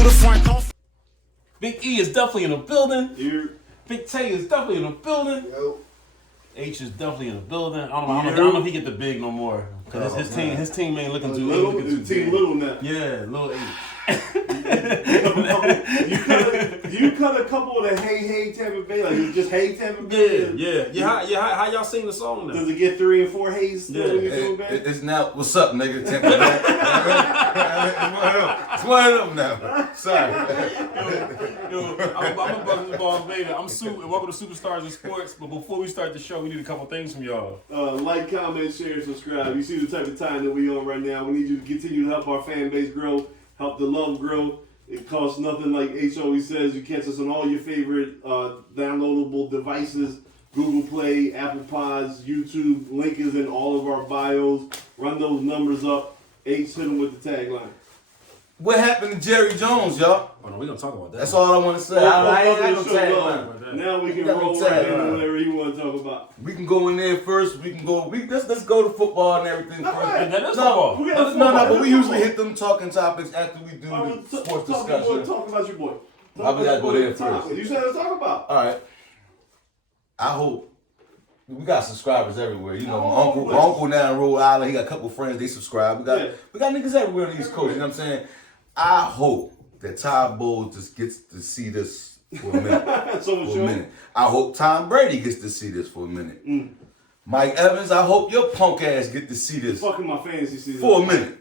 to the front. Big E is definitely in the building. Here. Big Tay is definitely in the building. Yo. H is definitely in the building. I don't know if he get the big no more. Because his team ain't looking too little. looking His too team big. little now. Yeah, little H. you cut a couple of the hey Tampa Bay, like it's just hey Tampa Bay. Yeah. How y'all sing the song now? Does it get 3 and 4 hays still when you're doing bad? It's now, what's up, nigga? Tampa Bay. It's one of them now. Sorry. I'm a Bucks ball invader. Welcome to Soupa Stars in Sports. But before we start the show, we need a couple things from y'all. Like, comment, share, subscribe. You see the type of time that we on right now. We need you to continue to help our fan base grow, help the love grow. It costs nothing, like H always says. You catch us on all your favorite downloadable devices. Google Play, Apple Pods, YouTube. Link is in all of our bios. Run those numbers up. H, hit them with the tagline. What happened to Jerry Jones, y'all? Oh no, we're gonna talk about that. That's all I want to say. I ain't gonna tag. Now we can roll right into whatever you want to talk about. We can go in there first. We can go. Let's go to football and everything first. Right. That is football. No, but we usually hit them talking topics after we do the sports discussion. Talk about your boy. Why we gotta go there first? You said to talk about. All right. I hope we got subscribers everywhere. You know, my uncle now in Rhode Island, he got a couple friends. They subscribe. We got niggas everywhere on the East Coast. You know what I'm saying? I hope that Todd Bowles just gets to see this for a minute. I hope Tom Brady gets to see this for a minute. Mike Evans, I hope your punk ass get to see this fucking my fantasy season for a minute.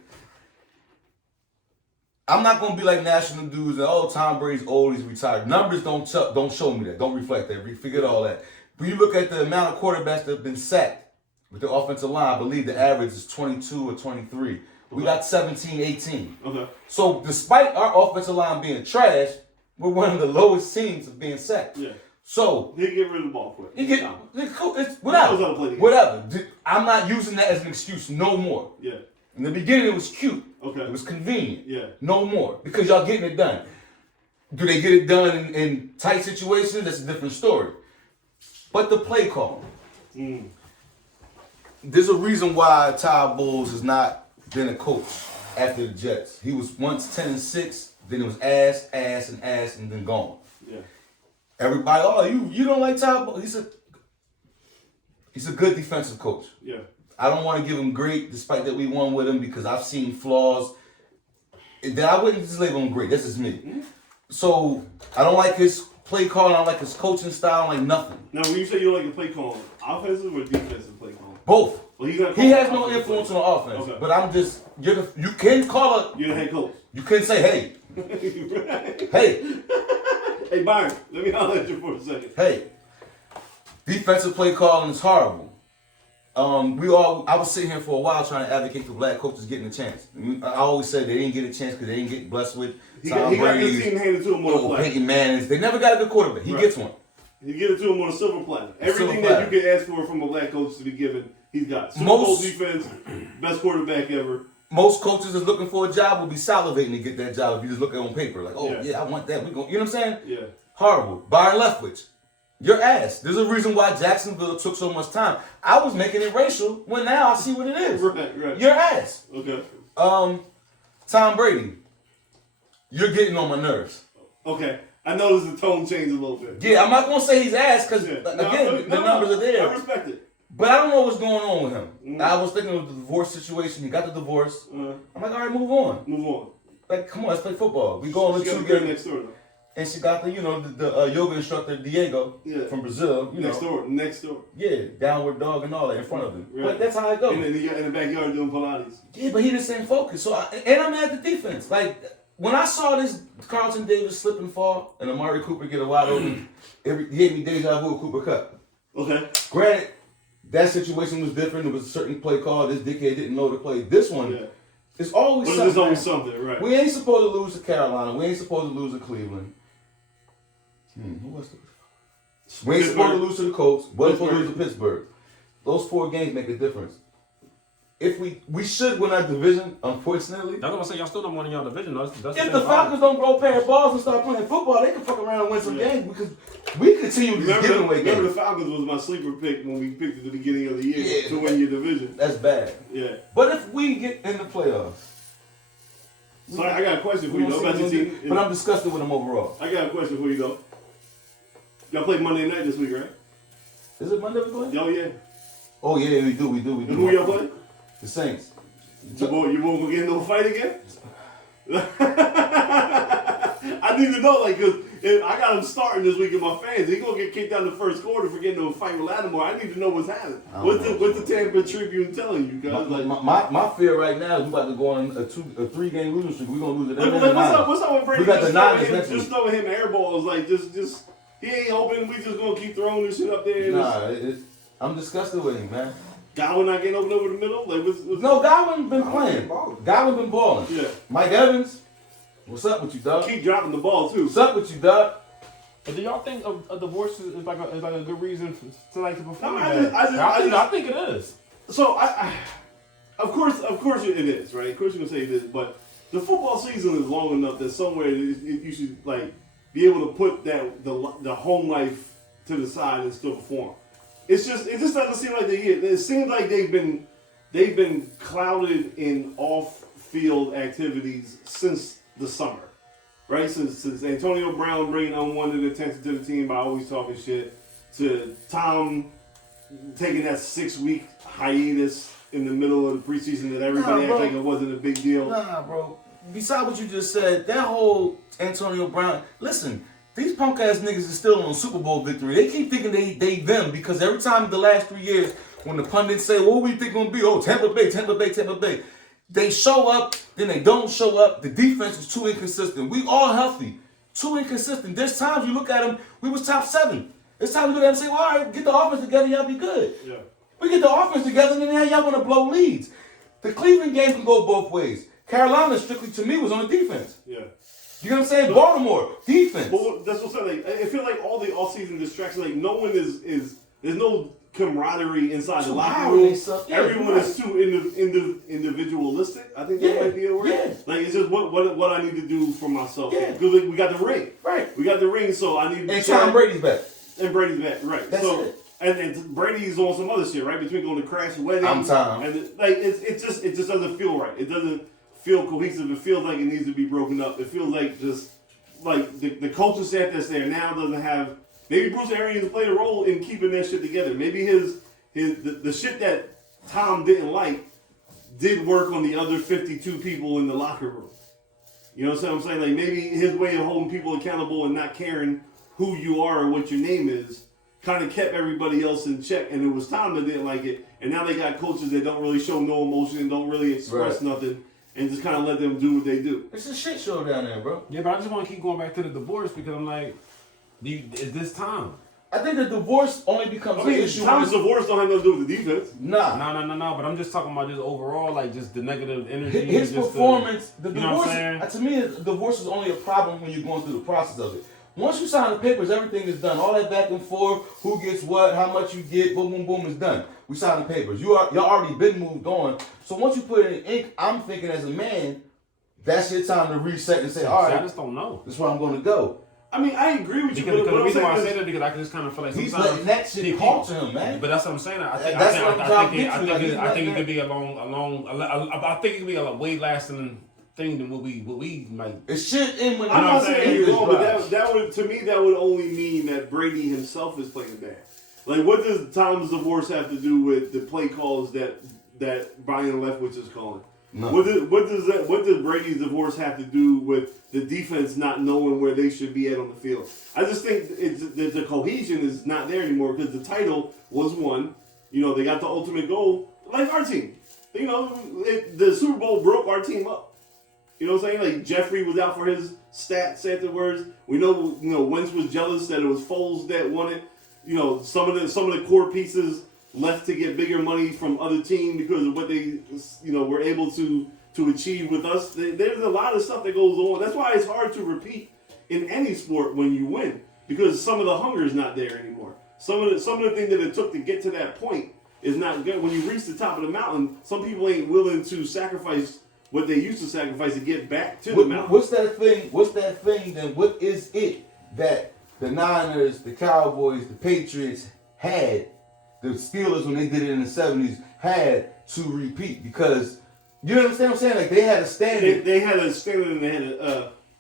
I'm not gonna be like national dudes and Tom Brady's old, he's retired. Numbers don't show me that. Don't reflect that. Forget all that. When you look at the amount of quarterbacks that have been sacked with the offensive line, I believe the average is 22 or 23. We got 17, 18. Okay. So despite our offensive line being trash, we're one of the lowest teams of being sacked. Yeah. So he get rid of the ball quick. It's whatever. I'm not using that as an excuse no more. Yeah. In the beginning, it was cute. Okay. It was convenient. Yeah. No more. Because y'all getting it done. Do they get it done in tight situations? That's a different story. But the play call. There's a reason why Todd Bowles has not been a coach after the Jets. He was once 10-6, then it was ass, and then gone. Yeah. Everybody, you don't like Todd Bowles? He's a good defensive coach. Yeah. I don't want to give him great, despite that we won with him, because I've seen flaws that I wouldn't just label him great. This is me. So I don't like his play call. I don't like his coaching style. I don't like nothing. Now, when you say you don't like the play call, offensive or defensive play call? Both. Well, he has no influence on the offense. Okay. But I'm just you can call it. You're the head coach. You can say hey. Hey. Hey Byron, let me holler at you for a second. Hey. Defensive play calling is horrible. I was sitting here for a while trying to advocate for black coaches getting a chance. I always said they didn't get a chance because they didn't get blessed with Tom Brady, he got team handed to him on a platter. Peyton Manning. They never got a good quarterback. He gets one. You get it to him on a silver platter. Everything that you can ask for from a black coach to be given, he's got. Super Bowl defense, best quarterback ever. Most coaches that's looking for a job will be salivating to get that job if you just look at it on paper. Like, I want that. You know what I'm saying? Yeah. Horrible. Byron Leftwich. Your ass. There's a reason why Jacksonville took so much time. I was making it racial when now I see what it is. Right. Your ass. Okay. Tom Brady. You're getting on my nerves. Okay. I noticed the tone changed a little bit. Yeah, I'm not going to say he's ass because, the numbers are there. I respect it. But I don't know what's going on with him. I was thinking of the divorce situation. He got the divorce. I'm like, all right, move on. Move on. Like, come on, let's play football. We go on the 2 game. Next door, though. And she got the yoga instructor Diego from Brazil. Next door. Yeah, downward dog and all that in front of him. Right. But that's how it goes. And then in the backyard doing Pilates. Yeah, but he the same focus. So I'm at the defense. Like when I saw this Carlton Davis slip and fall and Amari Cooper get a wide open, he gave me deja vu of Cooper Cup. Okay. Granted, that situation was different. It was a certain play call. This dickhead didn't know to play. This one. Yeah. It's always something. There's always something, right? We ain't supposed to lose to Carolina. We ain't supposed to lose to Cleveland. Who was the? We ain't supposed to lose to the Colts. We're supposed to lose to Pittsburgh. Those 4 games make a difference. If we should win our division, unfortunately. That's what I say. Y'all still don't win in y'all division. That's if the Falcons don't grow a pair of balls and start playing football, they can fuck around and win some games because we continue to give away games. Remember the Falcons was my sleeper pick when we picked at the beginning of the year to win your division. That's bad. Yeah. But if we get in the playoffs, So I got a question for you though about your team. But I'm disgusted with him overall. I got a question for you though. Y'all play Monday night this week, right? Is it Monday we play? Oh yeah. Oh yeah, we do. And who y'all play? The Saints. You won't get in no fight again? I need to know, like, cause if I got him starting this week in my fans. He gonna get kicked out in the first quarter for getting into a fight with Lattimore. I need to know what's happening. What's the Tampa Tribune telling you guys? My fear right now is we about to go on a 3-game losing streak. We're gonna lose it. What's up with Brady? We got the Niners next week. Just throwing him air balls, like just he ain't open. We just gonna keep throwing this shit up there. I'm disgusted with him, man. Godwin not getting open over the middle. Like No, Godwin been playing. Godwin been balling. Yeah. Mike Evans, what's up with you, dog? Keep dropping the ball too. What's up with you, dog? But do y'all think a divorce is like a good reason to perform? I think it is. So of course it is, right? Of course you're gonna say it is, but the football season is long enough that somewhere you should like be able to put the home life to the side and still perform. It just doesn't seem like it seems like they've been clouded in off-field activities since the summer, right? Since Antonio Brown bringing unwanted attention to the team by always talking shit, to Tom taking that 6-week hiatus in the middle of the preseason that everybody acted like it wasn't a big deal. Nah, bro. Besides what you just said, that whole Antonio Brown. Listen. These punk ass niggas is still on Super Bowl victory. They keep thinking they them because every time the last 3 years when the pundits say, what we think gonna be? Oh, Tampa Bay. They show up, then they don't show up. The defense is too inconsistent. We all healthy. Too inconsistent. There's times you look at them, we was top 7. It's time to look at them and say, well, all right, get the offense together, y'all be good. Yeah. We get the offense together, and then y'all want to blow leads. The Cleveland game can go both ways. Carolina, strictly to me, was on the defense. Yeah. You know what I'm saying? Baltimore, defense. But that's what I'm saying. Like, I feel like all the offseason distractions, like no one is there's no camaraderie inside the locker room. Everyone is too individualistic. I think that might be a word. Yeah. Like it's just what I need to do for myself. Yeah. Because we got the ring. Right. We got the ring, so I need. And Tom Brady's back. And Brady's back. Right. That's so. it. And Brady's on some other shit, right? Between going to crash weddings. I'm Tom. And like it just doesn't feel right. It doesn't feel cohesive. It feels like it needs to be broken up. It feels like just like the coaching staff that's there now doesn't have. Maybe Bruce Arians played a role in keeping that shit together. Maybe the shit that Tom didn't like did work on the other 52 people in the locker room. You know what I'm saying? Like maybe his way of holding people accountable and not caring who you are or what your name is kind of kept everybody else in check, and it was Tom that didn't like it. And now they got coaches that don't really show no emotion, don't really express nothing, and just kind of let them do what they do. It's a shit show down there, bro. Yeah, but I just want to keep going back to the divorce because I'm like, is this time? I think the divorce only becomes an issue. Tom's divorce don't have nothing to do with the defense. Nah. No. But I'm just talking about just overall, like just the negative energy. His performance, the you know divorce, what I'm to me, the divorce is only a problem when you're going through the process of it. Once you sign the papers, everything is done. All that back and forth, who gets what, how much you get, boom, boom, boom, is done. We signed the papers. Y'all already been moved on. So once you put it in ink, I'm thinking as a man, that's your time to reset and say, all right, I just don't know. That's where I'm going to go. I mean, I agree with you. Because the reason why I say that because I just kind of feel like he's letting that shit talk to him, man. But that's what I'm saying. I think it could be a way lasting thing than what we might. It should end when I'm not saying you're wrong, but that would to me that would only mean that Brady himself is playing bad. Like, what does Tom's divorce have to do with the play calls that Brian Leftwich is calling? No. What does Brady's divorce have to do with the defense not knowing where they should be at on the field? I just think the cohesion is not there anymore because the title was won. You know, they got the ultimate goal, like our team. You know, the Super Bowl broke our team up. You know what I'm saying? Like Jeffrey was out for his stats afterwards. We know, Wentz was jealous that it was Foles that won it. You know, some of the core pieces left to get bigger money from other teams because of what they, were able to achieve with us. There's a lot of stuff that goes on. That's why it's hard to repeat in any sport when you win because some of the hunger is not there anymore. Some of the things that it took to get to that point is not good. When you reach the top of the mountain, some people ain't willing to sacrifice what they used to sacrifice to get back to the mountain. What's that thing? Then what is it that the Niners, the Cowboys, the Patriots had, the Steelers when they did it in the 70s had to repeat? Because You understand what I'm saying? Like they had a standard. They had a standard and they had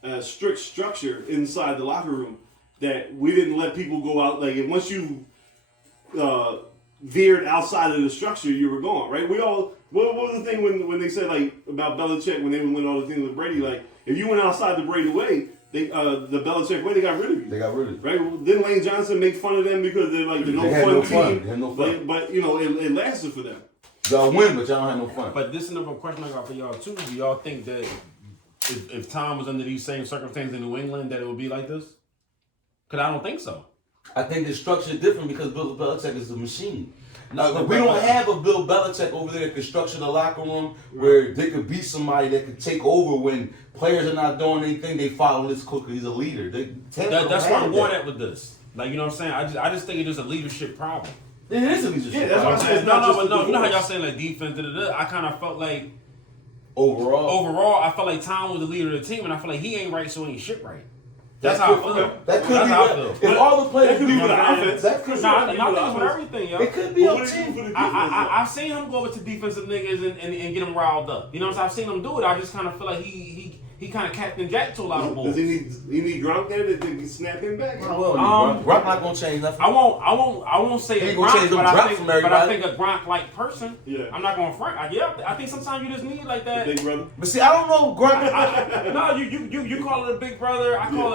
a strict structure inside the locker room that we didn't let people go out. Like, and once you veered outside of the structure, you were gone, right? What was the thing when they said like about Belichick when they would win all the things with Brady? Like, if you went outside the Brady way, the Belichick way, they got rid of you. They got rid of you. Right? Well, didn't Lane Johnson make fun of them because they're like the no fun team? They had no fun. But you know, it lasted for them. Y'all win, but y'all don't have no fun. But this is another question I got for y'all too. Do y'all think that if Tom was under these same circumstances in New England, that it would be like this? Because I don't think so. I think the structure is different because Bill Belichick is a machine. Now, we don't have a Bill Belichick over there that can structure the locker room where they could be somebody that could take over when players are not doing anything. They follow this quickly. He's a leader. That's where I'm going at with this. Like, you know what I'm saying? I just think it's just a leadership problem. It is a leadership that's problem. what I'm saying. No. You know how y'all saying like defense, I kind of felt like overall, I felt like Tom was the leader of the team, and I feel like he ain't right, so ain't shit right. That's how I feel. That could be. If all the players could be for the offense. That could be for everything, yo. It could be a team. I've seen him go over to defensive niggas and get them riled up. You know what I'm saying? I've seen him do it. I just kind of feel like he kind of Captain Jack to a lot of balls. Does he need Gronk there that can snap him back? Gronk not gonna change nothing. I won't say a Gronk, but I think a Gronk like person. Yeah. I'm not gonna front. I think sometimes you just need like that. Big brother. But see, I don't know Gronk. No, you call it a big brother. I call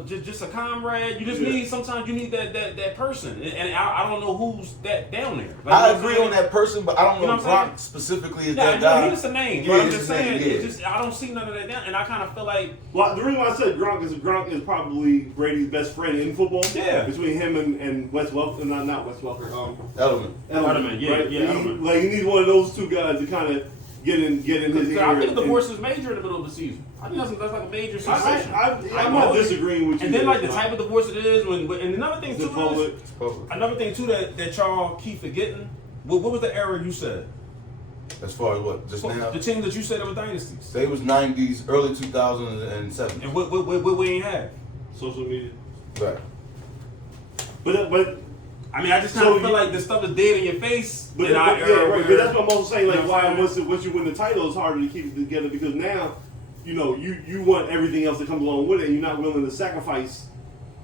it just a comrade. You just need sometimes you need that person, and I don't know who's that down there. Like, I agree on that person, but I don't know Gronk specifically is that guy. He's just a name. But I'm just saying, I don't see none of that down, and I kind of feel like. Well, the reason why I said Gronk is probably Brady's best friend in football. Yeah. Between him and Wes Welker, not Wes Welker. Edelman. Right? Yeah. Edelman. Like you need one of those two guys to kind of get in his ear. I think the divorce is major in the middle of the season. I think that's like a major situation. I'm not disagreeing with you. And then like the type of divorce it is, and another thing too that y'all keep forgetting. What was the era you said? As far as what? Just now? The teams that you said that were dynasties. They was 90s, early 2007. And what we ain't have? Social media. Right. But I mean, I just kind of feel like the stuff is dead in your face. But that's what I'm also saying. Like, why once you win the title, it's harder to keep it together because now, you know, you want everything else that comes along with it, and you're not willing to sacrifice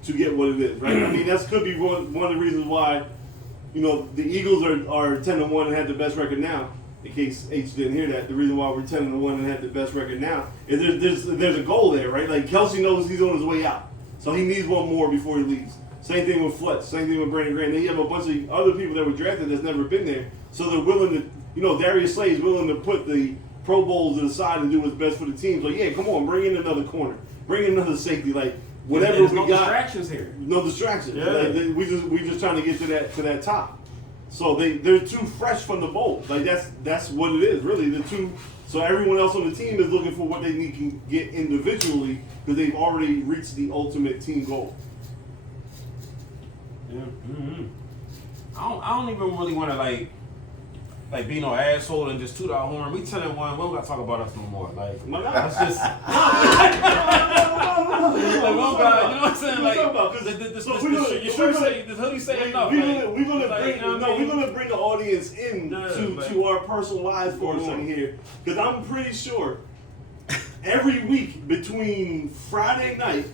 to get what it is, right? I mean, that could be one of the reasons why, you know, the Eagles are 10-1 and have the best record now. In case H didn't hear that, the reason why we're 10-1 and have the best record now is there's a goal there, right? Like Kelsey knows he's on his way out, so he needs one more before he leaves. Same thing with Fletch, same thing with Brandon Graham. Then you have a bunch of other people that were drafted that's never been there, so they're willing to, you know, Darius Slay's willing to put the Pro Bowls to the side and do what's best for the team. So yeah, come on, bring in another corner, bring in another safety, like whatever There's we no got. distractions here. No distractions. Yeah. Like, we just trying to get to that top. So they're too fresh from the bowl. Like that's what it is, really. The two. So everyone else on the team is looking for what they can get individually because they've already reached the ultimate team goal. Yeah. Mm-hmm. I don't even really want to like be no asshole and just toot our horn. We 10-1. We don't gotta talk about us no more. Like that's just. Like, we don't gotta, you know what I'm saying? Like the hoodie say enough. We're gonna bring the audience in to our personal lives for a second here, because I'm pretty sure every week between Friday night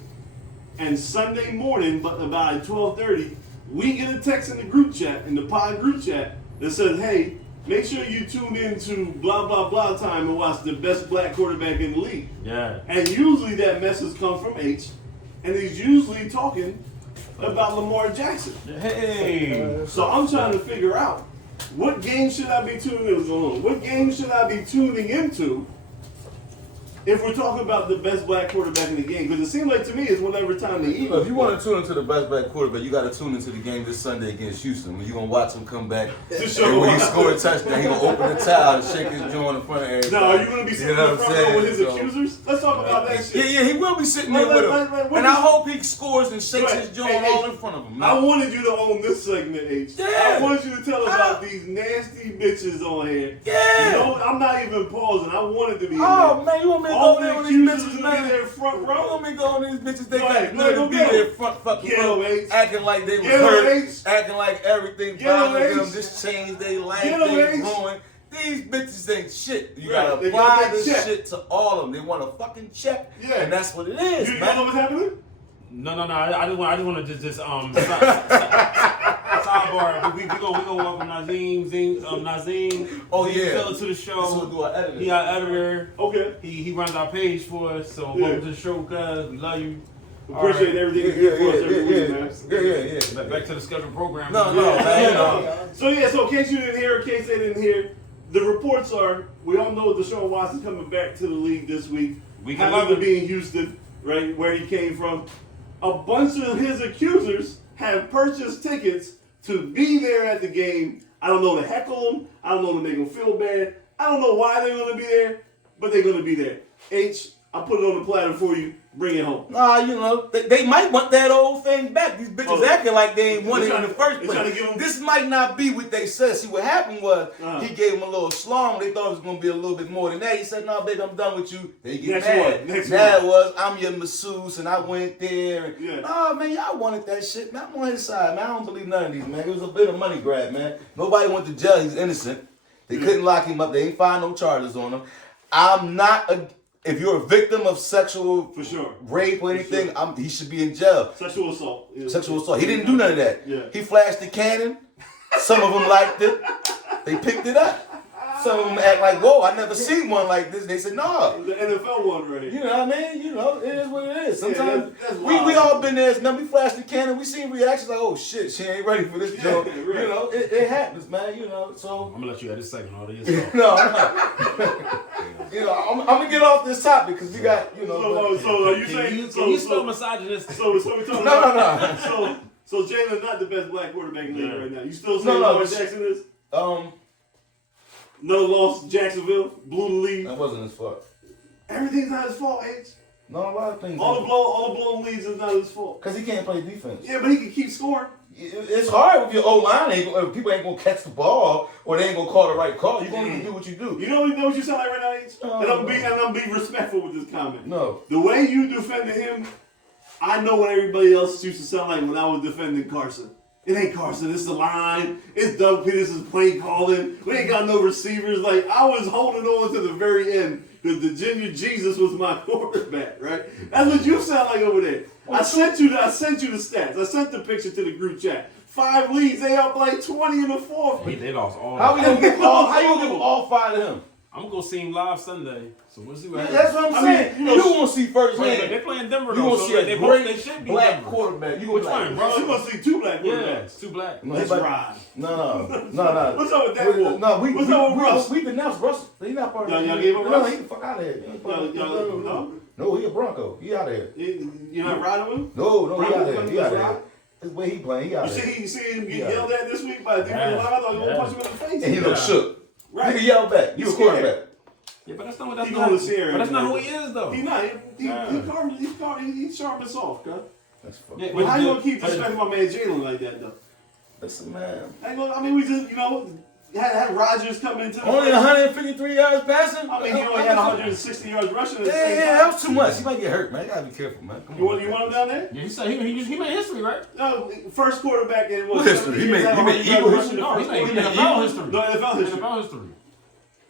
and Sunday morning, but about 12:30, we get a text in the group chat, in the pod group chat, that says, "Hey, make sure you tune in to blah blah blah time and watch the best black quarterback in the league." Yeah. And usually that message comes from H, and he's usually talking about Lamar Jackson. Hey. So I'm trying to figure out what game should I be tuning in? What game should I be tuning into? If we're talking about the best black quarterback in the game, because it seems like to me it's whenever time the Eagles. If you want to tune into the best black quarterback, you got to tune into the game this Sunday against Houston. When you gonna watch him come back, and when he score a touchdown, he gonna open the towel and shake his joint in front of everybody. Now, are you gonna be sitting in the front row with his accusers? Let's talk about that shit. Yeah, he will be sitting there with him, and I hope he scores and shakes his joint all in front of him. I wanted you to own this segment, H. Yeah. I want you to tell about these nasty bitches on here. Yeah. No, I'm not even pausing. I wanted to be. Oh man, you want me to go there on these bitches, man? Their front row. You want me to go on these bitches? They Right, got to be there front fucking row, acting like they was hurt, acting like everything bothered them. Just changed their life, they growing. These bitches ain't shit. You Right, gotta they apply got that this check. shit to all of them. They want a fucking check, and that's what it is, You man. know what's happening? No. I just want to just sidebar. We gonna welcome Nazim. Oh yeah. Fella to the show. We'll do our editor. He our editor. Okay. He runs our page for us. So welcome to the show, cuz we love you. Appreciate everything you do for us every week, man. Back to the scheduled program. No, man. So in case you didn't hear, in case they didn't hear, the reports are, we all know Deshaun Watson coming back to the league this week. Happens to be in Houston, right, where he came from. A bunch of his accusers have purchased tickets to be there at the game. I don't know to heckle them. I don't know to make them feel bad. I don't know why they're going to be there, but they're going to be there. H, I put it on the platter for you. Bring it home. Nah, you know, they might want that old thing back. These bitches acting like they ain't won it in the first place. This might not be what they said. See, what happened was he gave them a little slong. They thought it was going to be a little bit more than that. He said, no, baby, I'm done with you. They get mad. Now it was, I'm your masseuse, and I went there. And, nah, man, y'all wanted that shit, man. I'm on his side, man. I don't believe none of these, man. It was a bit of money grab, man. Nobody went to jail. He's innocent. They couldn't lock him up. They ain't find no charges on him. I'm not a... If you're a victim of sexual rape or anything, he should be in jail. Sexual assault. Yeah. Sexual assault. He didn't do none of that. Yeah. He flashed the cannon. Some of them liked it. They picked it up. Some of them act like, whoa, I never seen one like this. They said, no. The NFL one, right? You know what I mean? You know, it is what it is. Sometimes we all been there. Now we flashed the cannon. We seen reactions like, oh shit, she ain't ready for this joke. Right. You know, it happens, man. You know, so I'm gonna let you have this segment all this. No, I'm not. You know, I'm gonna get off this topic because we got, you know. So are you saying? Can you still misogynist? So we talking No. So Jalen's not the best black quarterback in the league right now. You still saying Lamar Jackson is? No loss, Jacksonville blew the lead. That wasn't his fault. Everything's not his fault, H. No, a lot of things. All the blown leads is not his fault. Because he can't play defense. Yeah, but he can keep scoring. It's hard with your O-line. People ain't going to catch the ball or they ain't going to call the right call. You're going to do what you do. You know what you sound like right now, H? And I'm being respectful with this comment. No. The way you defended him, I know what everybody else used to sound like when I was defending Carson. It ain't Carson, it's the line. It's Doug Peterson's play calling. We ain't got no receivers. Like, I was holding on to the very end because the Junior Jesus was my quarterback, right? That's what you sound like over there. I sent you the stats. I sent the picture to the group chat. 5 leads, they up like 20 in the fourth. They lost all. How you gonna give all 5 to him? I'm gonna go see him live Sunday, so we'll see what happens. That's what I'm saying. You want to see firsthand. They're playing Denver. You want to see a great black Denver. quarterback. You Which one, bro? You want to see 2 black quarterbacks? Yeah, it's 2 black. Let's ride. No. What's up with that boy? No, What's up with Russ? We denounced Russ. He's not part of it. Y'all gave him Russ? No, he the fuck out of here. No, he a Bronco. He out of here. You not riding with him? No, he out of here. He out of here. That's the way he playing. He out of here. You see him get yelled at this week by a defensive line? I thought he was going to punch him in the face. And he looked shook. Right. Nigga yelled back. You a quarterback. Yeah, but that's not who he is, though. He's not. He's sharp and soft, cuz. That's fucked. Yeah, how you gonna keep respecting my man Jalen like that, though? Listen, man. I mean, we just, had Rodgers come into the only 153 yards passing? I mean, he only had 160 yards rushing. Yeah, that was too much. He might get hurt, man. You gotta be careful, man. You want him down there? Yeah, he said he made history, right? No, first quarterback in what history? He made Eagle history. No, he made NFL history. No, NFL history. NFL history.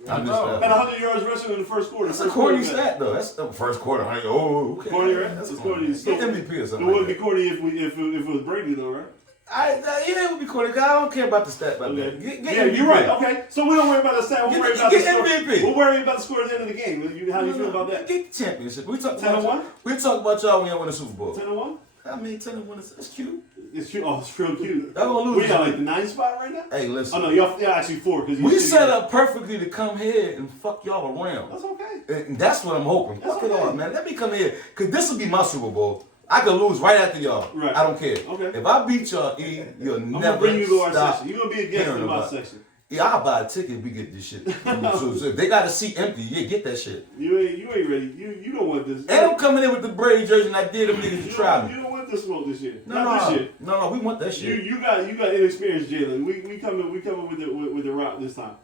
Had 100 yards rushing in the first quarter. That's a corny stat, though. That's the first quarter. Okay. Corny, right? That's corny. Get MVP or something. It wouldn't be corny if it was Brady, though, right? Yeah, it would be corny. I don't care about the stat about that. Yeah, you're right. Okay, so we don't worry about the stat. We'll worry about the score. MVP. We'll worry about the score at the end of the game. How do you feel about that? Get the championship. We talk 10-1. We talk about y'all when y'all win the Super Bowl. 10-1. I mean, 10-1 is cute. It's cute. Oh, it's real cute. Y'all gonna lose. We got like the 9th spot right now. Hey, listen. Oh no, y'all actually 4 because we set up perfectly to come here and fuck y'all around. That's okay. And that's what I'm hoping. Fuck it all, man. Let me come here because this will be my Super Bowl. I could lose right after y'all. Right. I don't care. Okay. If I beat y'all, you'll never gonna bring you to our stop. section. You're gonna be a guest in our section. Yeah, I'll buy a ticket if we get this shit. So if they got a seat empty, get that shit. You ain't ready. You don't want this. And I'm coming in with the Brady jersey and I did them niggas to try me. You don't want this smoke this year. No, this year. No, we want that shit. You got inexperienced Jalen. We coming with the rock this time.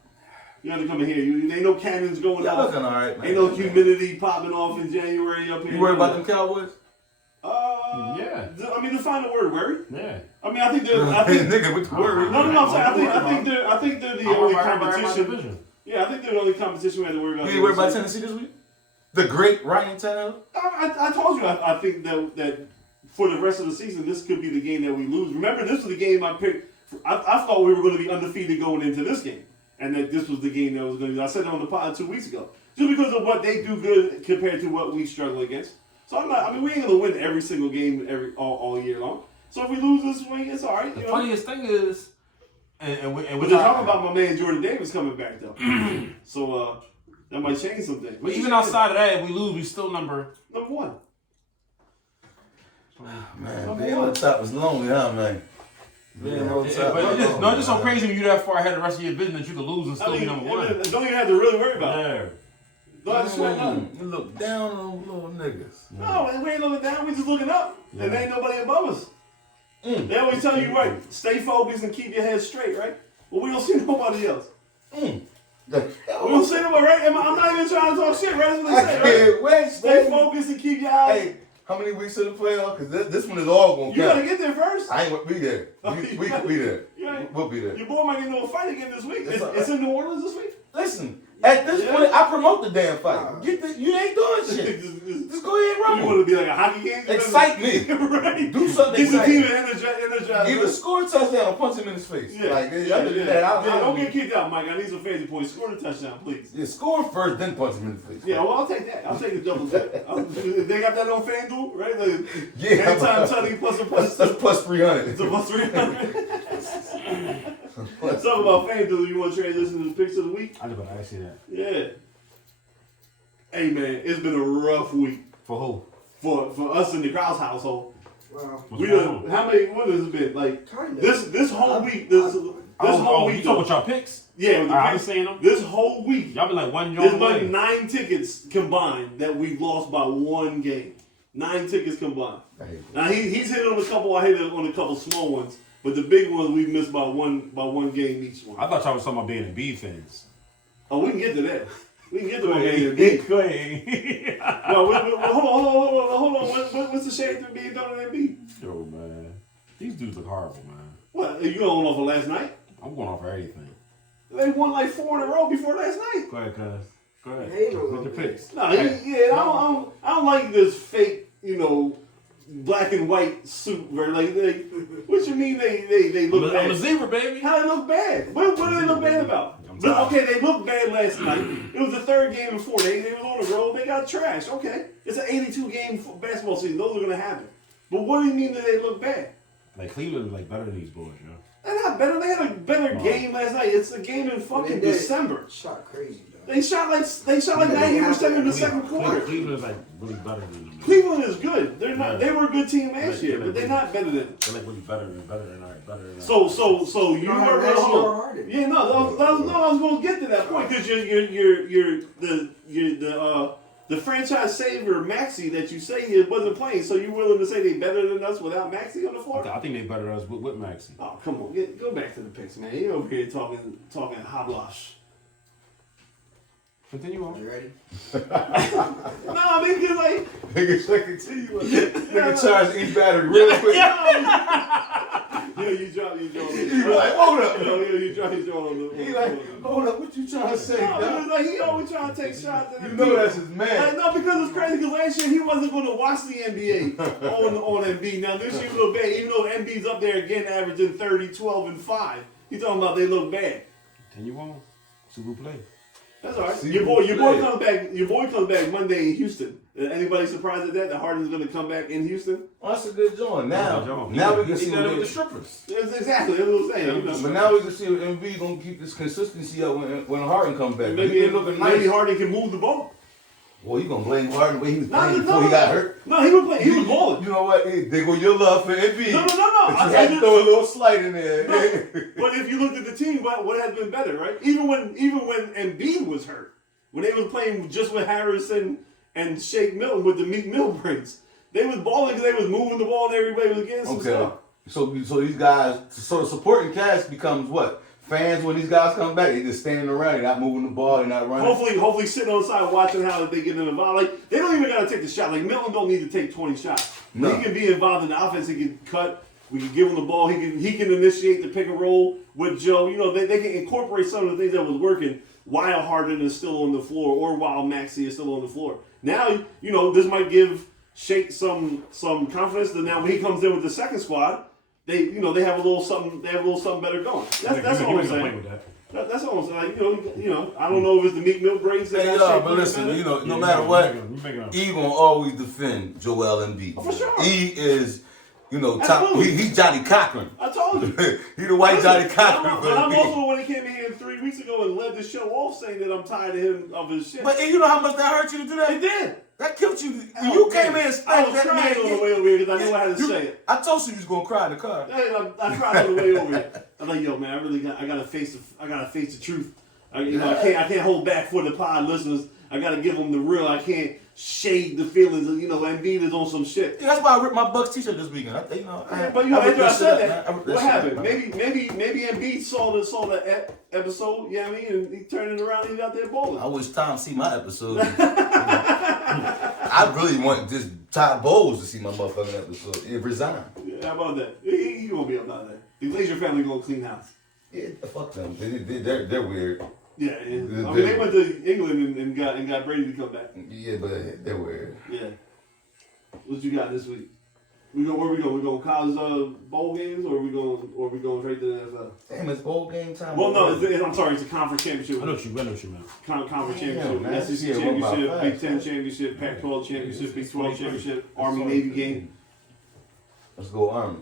You got to come in here. Ain't no cannons going off. Looking all right, man. Ain't no humidity popping off in January up here. You worried about them Cowboys? Yeah. I mean, define the word worry. Yeah. I think they're. Nigga, with the word. No, I'm saying. I think they're the only competition. Yeah, I think they're the only competition we had to worry about. You worried about Tennessee this week? The great Ryan Tannehill? I told you, I think that for the rest of the season, this could be the game that we lose. Remember, this was the game I picked. I thought we were going to be undefeated going into this game. And that this was the game that was going to be. I said it on the pod 2 weeks ago. Just because of what they do good compared to what we struggle against. So we ain't going to win every single game all year long. So if we lose this week, it's all right. The funniest thing is, and but they're talking about my man Jordan Davis coming back, though. So that might change some things. But even outside of that, if we lose, we still number one. Man, being on top is lonely, huh, man? It's just so crazy when you're that far ahead of the rest of your business that you can lose and still be number one. Don't even have to really worry about it. You look down on little niggas. No, we ain't looking down. We just looking up. And there ain't nobody above us. They always tell you, right, stay focused and keep your head straight, right? Well, we don't see nobody else. We don't see nobody, right? I'm not even trying to talk shit, right? That's what they say, right? Stay focused and keep your eyes. Hey, how many weeks to the playoff? Because this one is all going to count. You got to get there first. I ain't going to be there. We could be there. We'll be there. Your boy might get into a fight again this week. It's in New Orleans this week? Listen. At this point, I promote the damn fight. You ain't doing shit. Just go ahead and run. You want to be like a hockey game? Excite me. Right. Do something Get the exciting. team energized. Either score a touchdown or punch him in his face. Yeah. Other than that, don't get kicked out, Mike. I need some fantasy points. Score the touchdown, please. Yeah, score first, then punch him in the face. Yeah, well, I'll take that. I'll take the double check. They got that on FanDuel, right? Yeah. Anytime Tony plus a plus. That's plus 300. It's a plus 300. Let's talk about FanDuel. You want to transition to the picks of the week? I just about to ask you that. Yeah. Hey, man, it's been a rough week. For who? For us in the Krause household. Wow. How many? What has it been? Like Kinda. this whole week. This whole week. You talking about y'all picks? Yeah, with the I've been picks. saying them. This whole week. Y'all been like one There's yard like away. 9 tickets combined that we've lost by one game. 9 tickets combined. Now he's hit on a couple. I hit on a couple small ones, but the big ones we missed by one game each one. I thought y'all was talking about being B fans. Oh, we can get to that. We can get to that. Go ahead. Well, hold on. What's the shade to being done in Embiid? Yo, man. These dudes look horrible, man. What? You going off of last night? I'm going off for everything. They won like 4 in a row before last night. Go ahead, cuz. Go ahead. Hey, With your picks. No, I don't like this fake, black and white suit where what you mean they look bad? I'm a zebra, baby. How they look bad? What do they look bad about? Okay, they looked bad last night. It was the 3rd game in 4 days. They were on the road. They got trashed. Okay, it's an 82-game basketball season. Those are gonna happen. But what do you mean that they look bad? Like Cleveland is like better than these boys, yo. They're not better. They had a better game last night. It's a game in fucking December. Shot crazy, though. They shot like 90% in the second quarter. Cleveland is like really better than them. Cleveland is good. They're not. They were a good team last year, but they're not better than. They're like really better than. So you were Harden. Yeah, no, I was going to get to that point because you're the franchise savior Maxey that you say he wasn't playing. So you're willing to say they better than us without Maxey on the floor? I think they better than us with Maxey. Oh, come on, go back to the picks, man. You're over here talking hoblash. Continue on. You ready? No, I mean, because Nigga, check it to you. Nigga charge each battery real quick. Yeah, you drop. He like, hold up. You drop on the. He like, hold up, what you trying to say, No, dog? because he always trying to take shots. You know that's his man. No, because it's crazy. Because last year he wasn't going to watch the NBA on Embiid. Now this year look bad, even though Embiid's up there again, averaging 30, 12, and 5. He's talking about they look bad. Continue on. Super play. That's all right. See, Your boy comes back. Your boy comes back Monday in Houston. Anybody surprised at that? That Harden's going to come back in Houston? Oh, that's a good joint. Now we can see what what with the strippers. That's exactly. That's what I'm saying. But now we can see if Embiid gonna keep this consistency up when Harden comes back. Maybe looking nice. maybe Harden can move the ball. Well, you gonna blame Harden the way he was playing before he got hurt? No, he was playing. He was balling. You know what? Hey, there go your love for Embiid. No. But you had to throw a little slight in there. No. But if you looked at the team, what has been better, right? Even when Embiid was hurt, when they was playing just with Harrison and Shake Milton with the Meek Mill braids, they was balling because they was moving the ball and everybody was getting some stuff. So these guys, so the supporting cast becomes what? Fans when these guys come back, they just standing around, they're not moving the ball, they're not running. Hopefully sitting on the side watching how they get involved. Like they don't even gotta take the shot. Like Milton don't need to take 20 shots. No. He can be involved in the offense. He can cut. We can give him the ball. He can initiate the pick and roll with Joe. You know they can incorporate some of the things that was working while Harden is still on the floor or while Maxey is still on the floor. Now, this might give Shake some confidence that now when he comes in with the second squad, they have a little something better going. That's all I'm saying. That's all I'm saying. Like, I don't know if it's the Meek Mill braids that but listen, no matter what, E gonna always defend Joel Embiid. Oh, for sure. E is, top. He's Johnny Cochran. I told you. He the white Johnny Cochran. But I'm also when he came in here 3 weeks ago and led the show off saying that I'm tired of his shit. But you know how much that hurt you to do that? It did. That killed you. When you came in and I was crying on the way over here because I knew I had to say it. I told you was gonna cry in the car. I cried on the way over here. I'm like, yo, man, I gotta face the truth. I can't hold back for the pod listeners. I gotta give them the real. I can't shade the feelings of, Embiid is on some shit. Yeah, that's why I ripped my Bucks t-shirt this weekend. But after I said that, what happened? Maybe Embiid saw the episode, and he turned it around and he got there balling. I wish Tom see my episode. I really want just Todd Bowles to see my motherfucking episode. He resigned. Yeah, how about that? He gonna be about that. The Glazer family gonna clean house. Yeah, fuck them. They're weird. Yeah. I mean, they went to England and got Brady to come back. Yeah, but they're weird. Yeah. What you got this week? Where we go? We going college bowl games, or we going straight to the NFL? Damn, it's bowl game time. Well, no, I'm sorry, it's a conference championship. I know what you meant. Conference championship, SEC championship, Big Ten championship, Pac-12 championship, Big 12 championship, Army-Navy game. Let's go Army.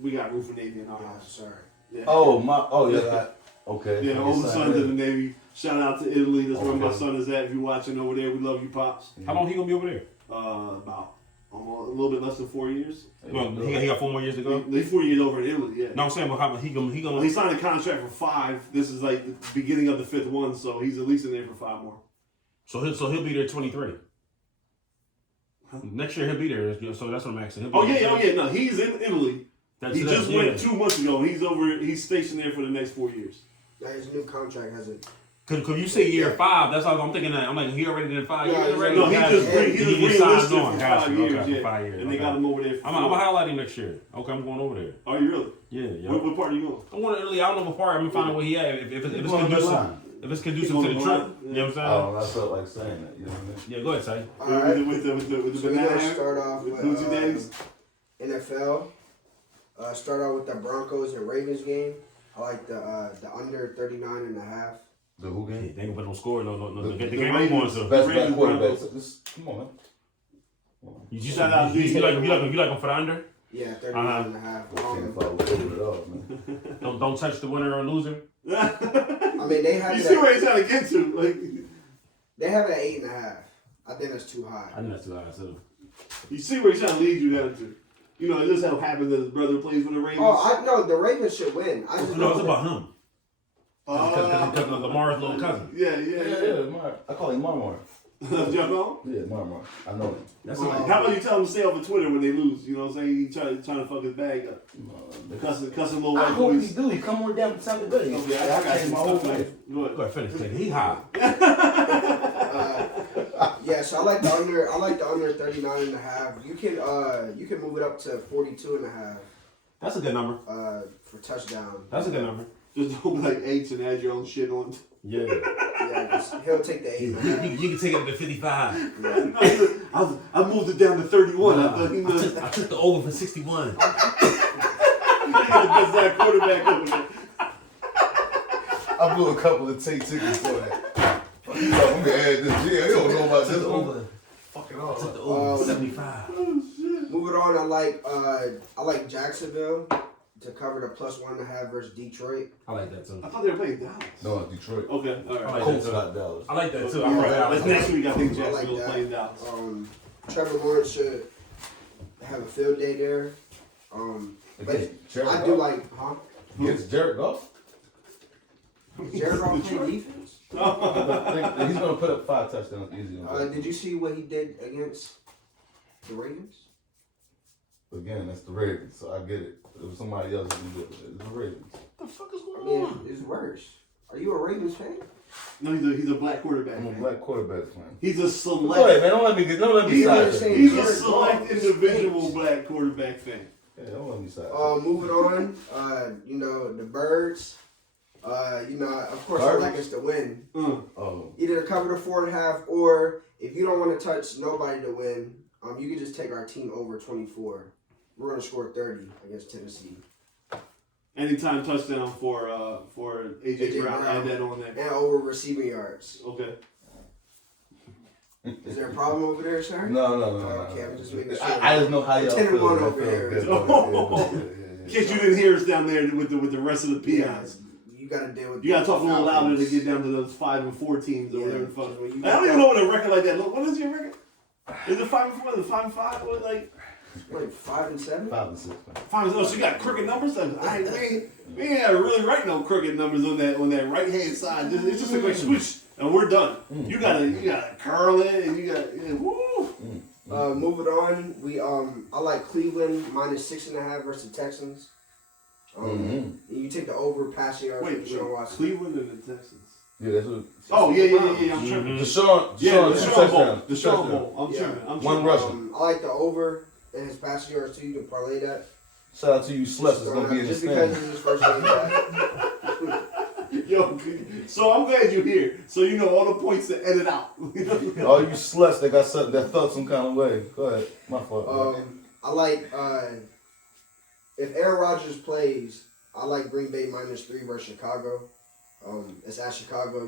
We got room for Navy in our house. Sorry. Yeah. Okay. Yeah, the oldest sons of the Navy. Shout out to Italy. That's where my son is at. If you're watching over there, we love you, Pops. How long he gonna be over there? About a little bit less than 4 years. Well, he got 4 more years to go? He's 4 years over in Italy, yeah. No, I'm saying, but how he gonna... He signed a contract for 5. This is like the beginning of the 5th one, so he's at least in there for 5 more. So he'll be there 23. Huh? Next year he'll be there. So that's what I'm asking. Oh yeah. No, he's in Italy. He just went 2 months ago, and he's stationed there for the next 4 years. Yeah, his new contract hasn't. Cause you say year 5, that's all I'm thinking. That I'm like, he already did 5 years already. No, he just re-enlisted for 5 years. Okay, Yeah. 5 years. And they got him over there. I'm gonna highlight him next year. Okay, I'm going over there. Are you really? Yeah. What part are you going? I'm going to Italy. I don't know what part. I'm gonna find out where he at. If it's conducive. If it's conducive to the trip, you know what I'm saying? Oh, I felt like saying that. You know what I mean? Yeah, go ahead, Say. All right. With the So we're banana. gonna start off with Boozy Days. NFL. Start out with the Broncos and Ravens game. I like the under 39.5. The who game? They ain't gonna put no score. No. The game I'm Ravens. going to. Best Ravens, quarterback. Broncos. Come on, man. You Shout out to like him for the under? Yeah, 39.5. Can't follow it at all, man. Don't touch the winner or loser. I mean, they have You it see at, where he's trying to get to. Like, they have it at 8.5. I think that's too high. I think that's too high too. you see where he's trying to lead you down to. It just so happens that his brother plays for the Ravens. Oh, I know the Ravens should win. I just No, it's know about him. Because of Lamar's little cousin. Yeah. Mar. I call him Marmar. Jump on? Yeah, Marmar. I know him. That's How about you tell him to stay off of Twitter when they lose? You know what I'm saying? He trying to fuck his bag up. Cussing little I white hope boys. he do. He come on down to Tampa Bay. Okay, I got changed you. my whole life. Go ahead. Go ahead, finish. He high. Yeah, so I like the under. I like the under 39.5. You can move it up to 42.5. That's a good number. For touchdown. That's a good number. Just don't be like H and add your own shit on. Yeah. Yeah, 'cause he'll take the 8. You can take it up to 55. Yeah. I moved it down to 31. I thought he was I took the over for 61. the best quarterback over there. I blew a couple of tickets for that. He's like, I'm gonna add this. Yeah, he don't know about this over. Fucking I all. took the over 75. Moving on, I like Jacksonville to cover the +1.5 versus Detroit. I like that too. I thought they were playing Dallas. No, Detroit. Okay, all I right. like Colts that got Dallas. I like that too. That's next week. I think I like Jacksonville's that. playing Dallas. Trevor Lawrence should have a field day there. But I do like, Against Jared Goff? Jared Goff play defense? He's gonna put up 5 touchdowns easy. Did you see what he did against the Ravens? Again, that's the Ravens, so I get it. It was somebody else who did it. It's the Ravens. What the fuck is I going mean, on? it's worse. Are you a Ravens fan? No, he's a black quarterback. I'm a man. black quarterback fan. He's a Go select. ahead, man. Don't let me He's side understand. He's a Jared select Goff individual stinks. black quarterback fan. Yeah, don't let me side Moving on, the Birds Of course, I like us to win. Oh. Either cover the 4.5, or if you don't want to touch nobody to win, you can just take our team over 24. We're gonna score 30 against Tennessee. Anytime touchdown for AJ Brown. Add that on there. And over receiving yards. Okay. Is there a problem over there, sir? No. Okay, I'm just making sure. I just know how y'all 10 and feel. 1 I over feel here. good. In case you didn't hear us down there with the rest of the peons. You gotta deal with. You gotta talk a little louder to Falcons. get down to those 5 and 4 teams over there. When you I don't got even know what a record like that look. What is your record? Is it 5 and 4? Is it 5 and 5? What like? What, 5 and 7? 5 and 6. 5 and 7. So you got crooked numbers. We ain't gotta really write no crooked numbers on that right hand side. It's just a quick switch and we're done. You gotta curl it and you got woo. Moving on, I like Cleveland -6.5 versus the Texans. You take the over passing yards. Wait, Deshaun Watson. Cleveland and the Texans. Yeah, that's what. Oh yeah. I'm tripping. Deshaun Bowl. Deshaun Bowl. I'm tripping. I'm One tripping. rushing. I like the over and his passing yards too. You can parlay that. Shout out to you, sluts. It's gonna be in the just because stand. it's his first game back. Yo, so I'm glad you're here. So you know all the points to edit out. All you sluts that got something that felt some kind of way. Go ahead. My fault. I like if Aaron Rodgers plays, I like Green Bay -3 versus Chicago. It's at Chicago,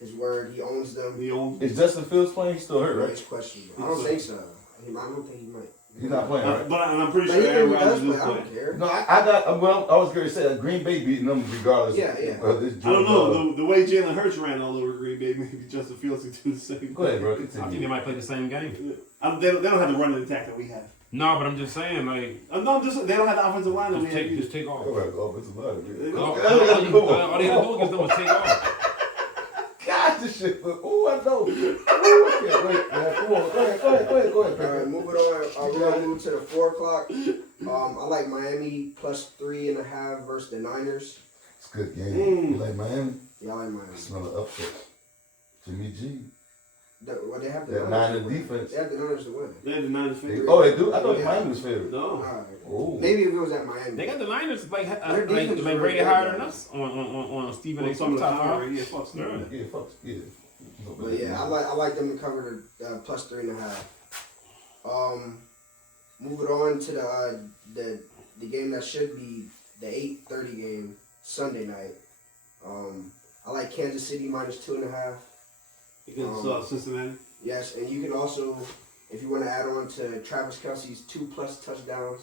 his word. He owns them. Is Justin Fields playing? He's still hurt, It's right? questionable. I don't think so. I don't think he might. He's not playing, right? But I'm pretty But sure even Aaron if he does Rodgers is play, I playing. don't care. No, I was going to say that Green Bay beating them regardless. Yeah. I don't know. The way Jalen Hurts ran all over Green Bay, maybe Justin Fields could do the same. Go ahead, bro. I think they Continue. might play the same game. They don't have the running attack that we have. No, but I'm just saying, like, No, they don't have the offensive line that we have. just take off. Go ahead, go offensive line. All they gotta do against them is take off. God, this shit. Oh, I know. I can't wait, man. Come on. Go ahead. All right, moving on. We're going to move to the 4 o'clock. I like Miami +3.5 versus the Niners. It's a good game. You like Miami? Yeah, I like I Miami. smell an upset. Jimmy G. They have the That Niners Niner to win. defense. They have the Niners to win. They had the Niners favorite. Oh, they do? I thought Yeah. Miami was favorite. No. All right. Oh. Maybe if it was at Miami. They got the Niners like Their defense is rated really higher good, than us on Stephen On A. some of the top time, five. yeah, fuck Stephen. Yeah, fuck. Yeah. But yeah, I like them to cover the +3.5. Moving on to the game that should be the 8:30 game Sunday night. I like Kansas City -2.5. Against Cincinnati. Yes, and you can also, if you want to add on to Travis Kelce's 2+ touchdowns,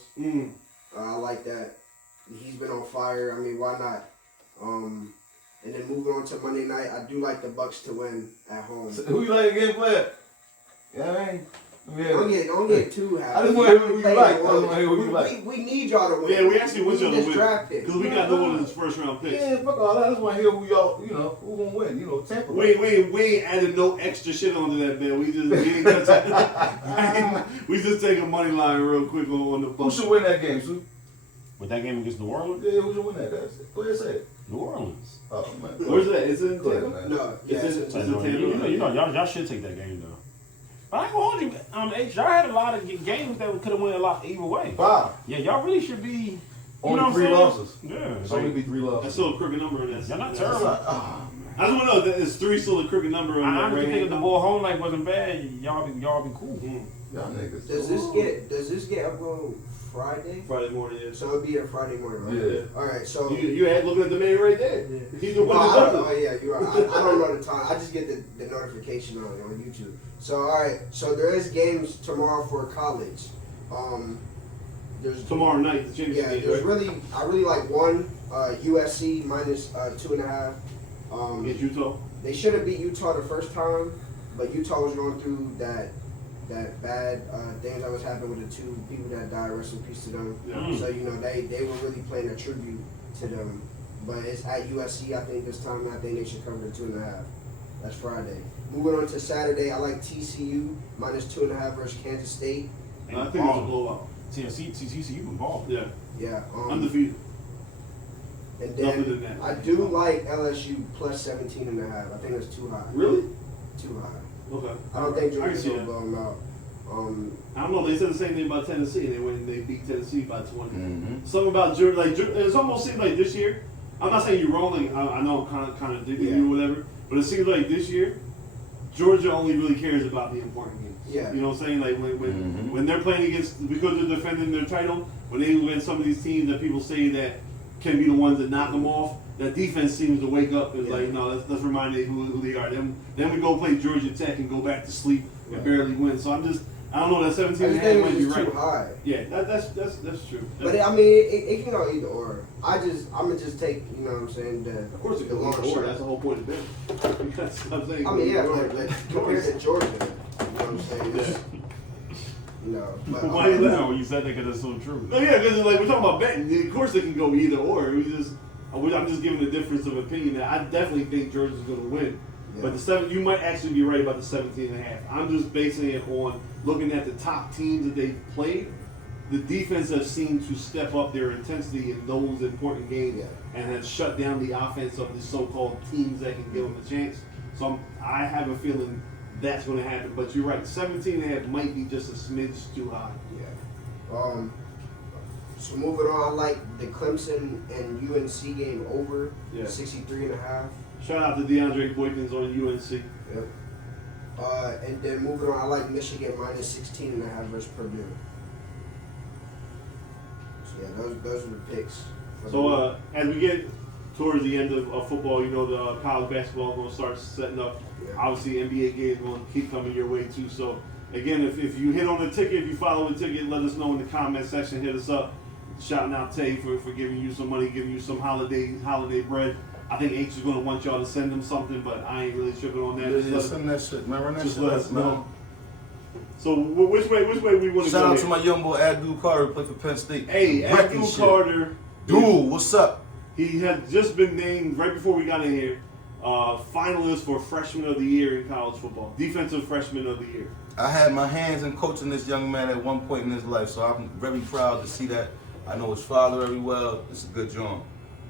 I like that. He's been on fire. I mean, why not? And then moving on to Monday night, I do like the Bucks to win at home. So who you like again, player? Yeah, I mean. Don't get too happy. I just want to hear who you like. I just want to hear who you like. We need y'all to win. Yeah, we actually want y'all to just win. drafted. Because we got no one in this first round picks. Yeah, fuck all that. I just want to hear who y'all, who gonna win. Tampa. We ain't added no extra shit onto that bet. We ain't touching. We just take a money line real quick on the Who Bucks. should win that game, Sue? With that game against New Orleans? Yeah, who should win that? Go ahead, say it. New Orleans. Oh, man. Where's that? Is it in Go ahead, Tampa? man. No, yeah, Is it's it- You know, y'all should take that game though. But I ain't gonna hold you. H, y'all had a lot of games that could have went a lot either way. 5. Yeah, y'all really should be. You Only know what 3 I'm saying? losses. Yeah, It's only be 3 losses. That's still a crooked number in that. Y'all not That's terrible. not- I just want to know that is 3 still a crooked number in I that honestly right think if the hand? ball home life wasn't bad, y'all be cool. Y'all niggas. Does this get uploaded Friday? Friday morning, yeah. So it'll be a Friday morning, right? Yeah. All right, so. You had looking at the man right there. He's the one No, that's I up don't, there. yeah, you're right. I don't know the time. I just get the notification on YouTube. So all right, so there is games tomorrow for college. There's Tomorrow night, the championship Yeah, game, there's right? I really like one USC -2.5. Against Utah. They should have beat Utah the first time, but Utah was going through that bad things that was happening with the 2 people that died. Rest in peace to them. Yeah. So they were really playing a tribute to them. But it's at USC, I think this time. I think they should cover the 2.5. That's Friday. Moving on to Saturday, I like TCU -2.5 versus Kansas State. I think it's a blowout. TCU can ball. Yeah. Yeah. Undefeated. And Nothing then than that. I do like LSU +17.5. I think that's too high. Really? Too high. Okay. I don't think I can see Georgia that. will blow them out. I don't know. They said the same thing about Tennessee. They beat Tennessee by 20. Mm-hmm. Something about Georgia. Like it almost seemed like this year, I'm not saying you're wrong. Like, I know I'm kind of digging you or whatever, but it seems like this year, Georgia only really cares about the important games. Yeah. You know what I'm saying? Like when they're playing against, because they're defending their title, when they win some of these teams that people say that can be the ones that knock them off, that defense seems to wake up and like, no, let's remind them who they are. Then we go play Georgia Tech and go back to sleep and barely win. So I don't know, that 17.5 might be right. Too high. Yeah, that's true. But I mean, it can go either or. I'm gonna just take, you know what I'm saying, of course it the goes long either or. shot. That's the whole point of it. That's what I'm saying. I mean, yeah, like compared to Georgia, you know what I'm saying? Yeah. No, but Why is that? No, you said that because it's so true. No, yeah, because like we're talking about betting. Of course, it can go either or. I'm just giving a difference of opinion. That I definitely think Georgia's going to win, but you might actually be right about the 17.5. I'm just basing it on looking at the top teams that they've played. The defense has seemed to step up their intensity in those important games and has shut down the offense of the so-called teams that can give them a chance. So I have a feeling that's going to happen. But you're right, 17.5 might be just a smidge too high. Yeah. So moving on, I like the Clemson and UNC game over 63.5. Shout out to DeAndre Boykins on UNC. Yep. And then moving on, I like Michigan minus 16.5 versus Purdue. So yeah, those are the picks. So as we get towards the end of football, you know, the college basketball is going to start setting up. Yeah. Obviously, NBA games going to keep coming your way too. So again, if you hit on the ticket, if you follow the ticket, let us know in the comment section. Hit us up. Shouting out Tay for giving you some money, giving you some holiday bread. I think H is going to want y'all to send him something, but I ain't really tripping on that. Yeah, send that shit, man. Run that Just shit let up, us know. So which way we want to go? Shout out here? to my young boy Abdul Carter, play for Penn State. Hey, Wrecking Abdul shit. Carter. Dude, what's up? He had just been named right before we got in here, finalist for Freshman of the Year in college football, Defensive Freshman of the Year. I had my hands in coaching this young man at one point in his life, so I'm very proud to see that. I know his father very well. It's a good joint.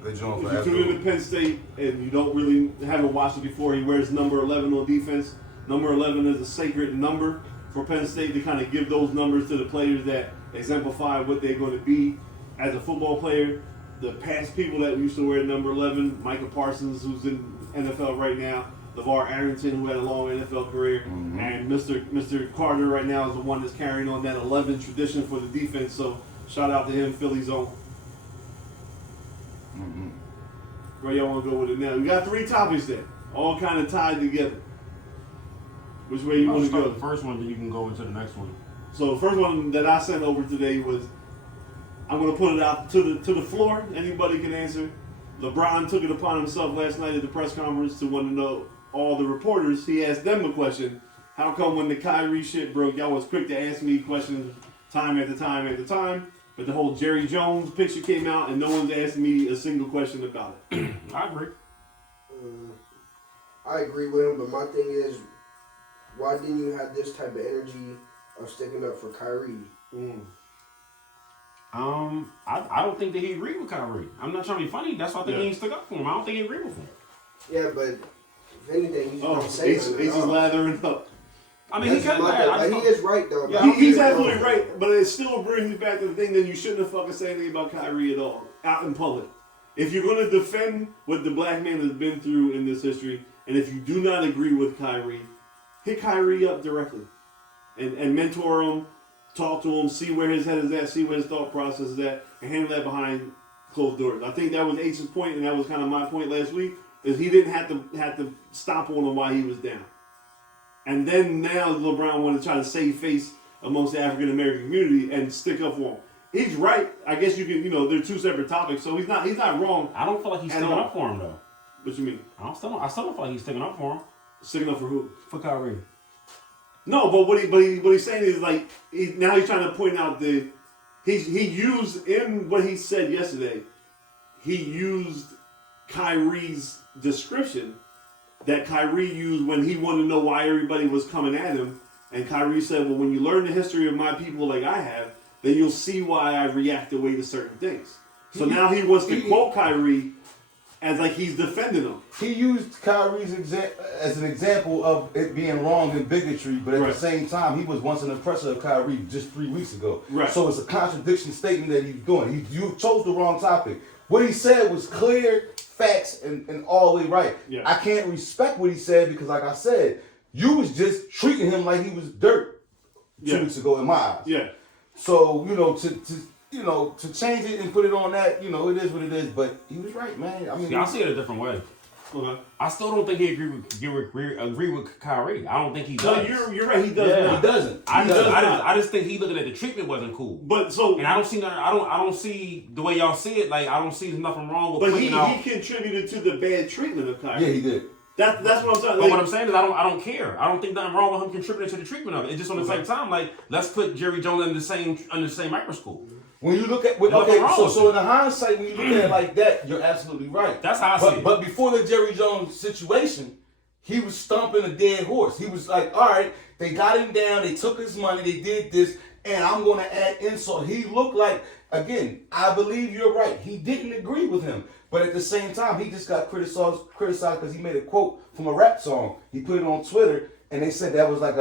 Good joint for If you tune Abdul. into Penn State and you haven't watched it before, he wears number 11 on defense. Number 11 is a sacred number for Penn State to kind of give those numbers to the players that exemplify what they're going to be as a football player. The past people that used to wear number 11, Micah Parsons, who's in NFL right now, LeVar Arrington, who had a long NFL career, and Mr. Carter right now is the one that's carrying on that 11 tradition for the defense. So shout out to him, Philly's own. Where y'all want to go with it now? We got 3 topics there, all kind of tied together. Which way you want to go? The first one, then you can go into the next one. So the first one that I sent over today was, I'm going to put it out to the floor. Anybody can answer. LeBron took it upon himself last night at the press conference to want to know all the reporters. He asked them a question. How come when the Kyrie shit broke, y'all was quick to ask me questions time after time, but the whole Jerry Jones picture came out and no one's asked me a single question about it? I agree. I agree with him, but my thing is, why didn't you have this type of energy of sticking up for Kyrie? I don't think that he agreed with Kyrie. I'm not trying to be funny. That's why I think he ain't stuck up for him. I don't think he agreed with him. Yeah, but if anything, he's not saying Ace is lathering up. I mean, he could have. He is right though. Yeah, he's absolutely right, but it still brings me back to the thing that you shouldn't have fucking said anything about Kyrie at all out in public. If you're going to defend what the black man has been through in this history, and if you do not agree with Kyrie, hit Kyrie up directly and mentor him, talk to him, see where his head is at, see where his thought process is at, and handle that behind closed doors. I think that was H's point, and that was kind of my point last week, is he didn't have to stop on him while he was down. And then now LeBron wanted to try to save face amongst the African American community and stick up for him. He's right. I guess you can, they're 2 separate topics, so he's not wrong. I don't feel like he's sticking up for him though. What you mean? I still don't feel like he's sticking up for him. Sticking up for who? For Kyrie. No, but what he's saying is like now he's trying to point out that he used in what he said yesterday. He used Kyrie's description that Kyrie used when he wanted to know why everybody was coming at him, and Kyrie said, "Well, when you learn the history of my people like I have, then you'll see why I react the way to certain things." So now he wants to quote Kyrie as like he's defending him. He used Kyrie's as an example of it being wrong and bigotry, but at the same time, he was once an oppressor of Kyrie just 3 weeks ago. Right. So it's a contradiction statement that he's doing. You chose the wrong topic. What he said was clear, facts, and all the way right. Yeah. I can't respect what he said because, like I said, you was just treating him like he was dirt 2 weeks ago in my eyes. Yeah. So, to change it and put it on that, it is what it is. But he was right, man. I mean, I see it a different way. Okay. I still don't think he agree with Kyrie. I don't think he does. No, you're right. He does. Yeah. Not. He doesn't. I just think he looking at the treatment wasn't cool. But so, and I don't see nothing. I don't see the way y'all see it. Like I don't see nothing wrong with. But he contributed to the bad treatment of Kyrie. Yeah, he did. That's what I'm saying. But what I'm saying is I don't care. I don't think nothing wrong with him contributing to the treatment of it. It's just on the same time, like let's put Jerry Jones under the same microscope. When you look at so in the hindsight, when you look at it like that, you're absolutely right. That's how I see it. But before the Jerry Jones situation, he was stomping a dead horse. He was like, all right, they got him down, they took his money, they did this, and I'm going to add insult. He looked like, again, I believe you're right. He didn't agree with him. But at the same time, he just got criticized because he made a quote from a rap song. He put it on Twitter, and they said that was like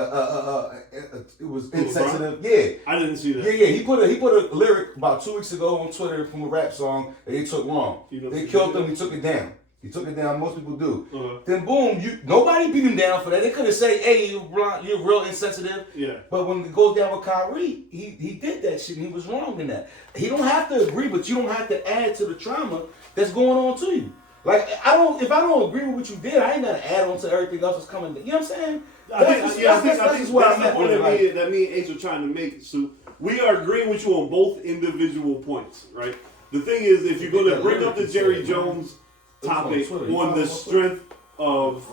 it was insensitive. Yeah, I didn't see that. Yeah. He put a lyric about 2 weeks ago on Twitter from a rap song that they took wrong. They killed him. He took it down. He took it down. Most people do. Then boom, nobody beat him down for that. They could have said, "Hey, you're real insensitive." Yeah. But when it goes down with Kyrie, he did that shit. And he was wrong in that. He don't have to agree, but you don't have to add to the trauma that's going on to you. Like if I don't agree with what you did, I ain't gotta add on to everything else that's coming. You know what I'm saying? I think that's the point that me and Ace are trying to make. So we are agreeing with you on both individual points, right? The thing is, if you're going to bring up the Jerry Jones topic on the strength of,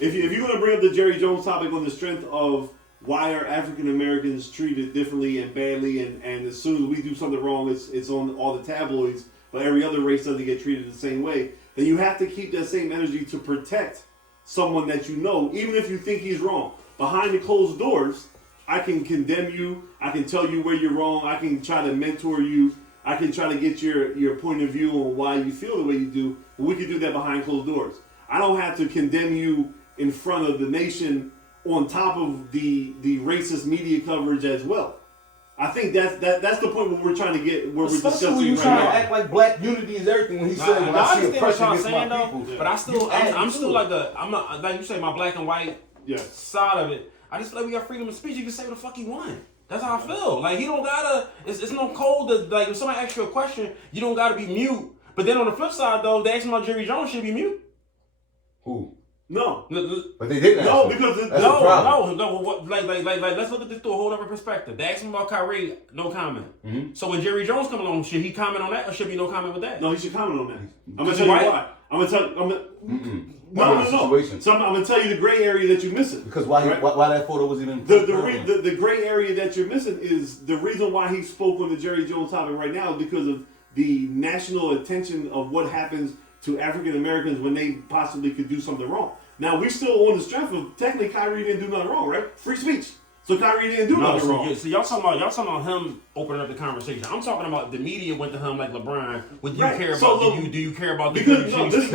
if you're going to bring up the Jerry Jones topic on the strength of why are African Americans treated differently and badly, and as soon as we do something wrong, it's on all the tabloids, but every other race doesn't get treated the same way, then you have to keep that same energy to protect someone that you know, even if you think he's wrong. Behind the closed doors, I can condemn you, I can tell you where you're wrong, I can try to mentor you, I can try to get your point of view on why you feel the way you do, but we can do that behind closed doors. I don't have to condemn you in front of the nation on top of the racist media coverage as well. I think that's the point where we're trying to get, where we're discussing when you right trying now. to act like black unity is everything. When he said, when I see oppression against my people, but I'm still like I'm not like you say my black and white side of it. I just feel like we got freedom of speech. You can say what the fuck you want. That's how I feel. Like he don't gotta. It's no code to like if somebody asks you a question, you don't gotta be mute. But then on the flip side though, they ask about Jerry Jones should be mute. Who? No, but they didn't. No, because no. Like, let's look at this through a whole other perspective. They asked him about Kyrie, no comment. Mm-hmm. So when Jerry Jones come along, should he comment on that, or should be no comment with that? No, he should comment on that. I'm gonna tell you why. No. So I'm gonna tell you the gray area that you're missing. Because why that photo was even the gray area that you're missing is the reason why he spoke on the Jerry Jones topic right now is because of the national attention of what happens to African Americans when they possibly could do something wrong. Now we still on the strength of technically Kyrie didn't do nothing wrong, right? Free speech. So Kyrie didn't do nothing wrong. So y'all talking about him opening up the conversation. I'm talking about the media went to him like LeBron. What do you care about? Do you care about the because I'm saying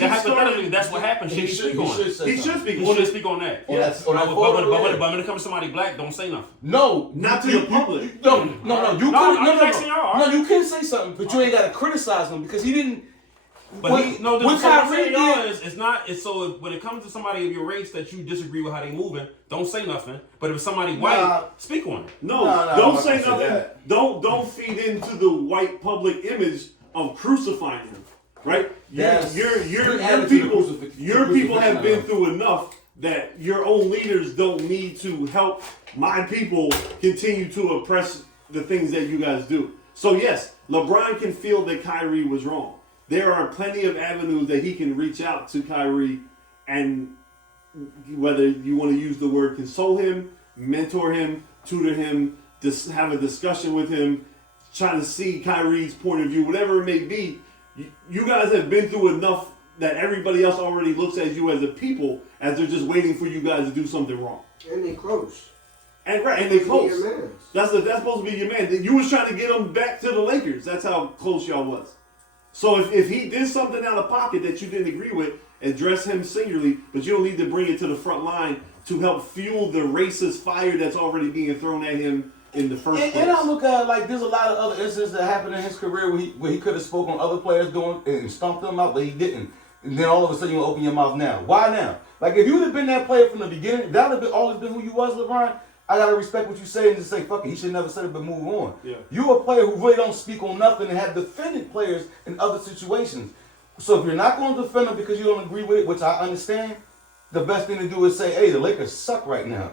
hypothetically that's what happened. Should he speak on it? He should speak. He should speak on that. Yes. But when it comes to somebody black, don't say nothing. No, not to the public. No. You can say something, but you ain't gotta criticize him because he didn't. But what Kyrie is, it's not. It's so when it comes to somebody of your race that you disagree with how they moving, don't say nothing. But if it's somebody white, speak on it. Don't say nothing. Don't feed into the white public image of crucifying him. Right? Your people have been through enough that your own leaders don't need to help my people continue to oppress the things that you guys do. So yes, LeBron can feel that Kyrie was wrong. There are plenty of avenues that he can reach out to Kyrie and whether you want to use the word console him, mentor him, tutor him, have a discussion with him, try to see Kyrie's point of view, whatever it may be. You guys have been through enough that everybody else already looks at you as a people as they're just waiting for you guys to do something wrong. And they close. And they close. That's supposed to be your man. You was trying to get him back to the Lakers. That's how close y'all was. So if he did something out of pocket that you didn't agree with, address him singularly, but you don't need to bring it to the front line to help fuel the racist fire that's already being thrown at him in the first place. And I look at it like there's a lot of other instances that happened in his career where he could have spoken on other players doing and stomped them out, but he didn't. And then all of a sudden you open your mouth now. Why now? Like if you would have been that player from the beginning, that would have always been who you was, LeBron. I gotta respect what you say and just say, fuck it, he should never said it, but move on. Yeah. You're a player who really don't speak on nothing and have defended players in other situations. So if you're not going to defend them because you don't agree with it, which I understand, the best thing to do is say, hey, the Lakers suck right now.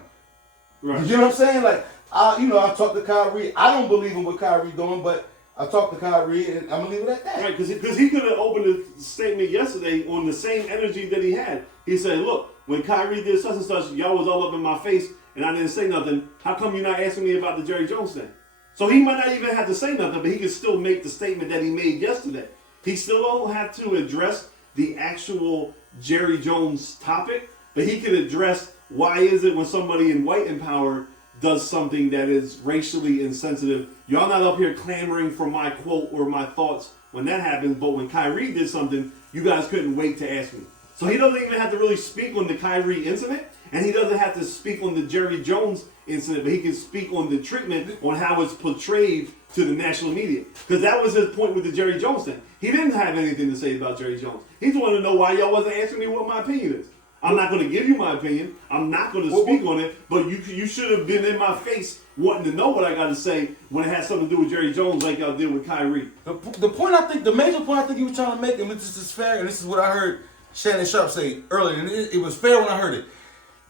Right. You know what I'm saying? Like, I talked to Kyrie. I don't believe in what Kyrie doing, but I talked to Kyrie, and I'm gonna leave it at that. Right, because he could have opened a statement yesterday on the same energy that he had. He said, "Look, when Kyrie did such and such, y'all was all up in my face, and I didn't say nothing. How come you're not asking me about the Jerry Jones thing?" So he might not even have to say nothing, but he can still make the statement that he made yesterday. He still don't have to address the actual Jerry Jones topic, but he can address why is it when somebody in white empower does something that is racially insensitive. Y'all not up here clamoring for my quote or my thoughts when that happens, but when Kyrie did something, you guys couldn't wait to ask me. So he doesn't even have to really speak on the Kyrie incident, and he doesn't have to speak on the Jerry Jones incident, but he can speak on the treatment on how it's portrayed to the national media. Because that was his point with the Jerry Jones thing. He didn't have anything to say about Jerry Jones. He just wanted to know why y'all wasn't asking me what my opinion is. I'm not going to give you my opinion. I'm not going to speak on it. But you should have been in my face wanting to know what I got to say when it had something to do with Jerry Jones like y'all did with Kyrie. The point I think, the major point I think you were trying to make, and this is fair, and this is what I heard Shannon Sharp say earlier, and it was fair when I heard it.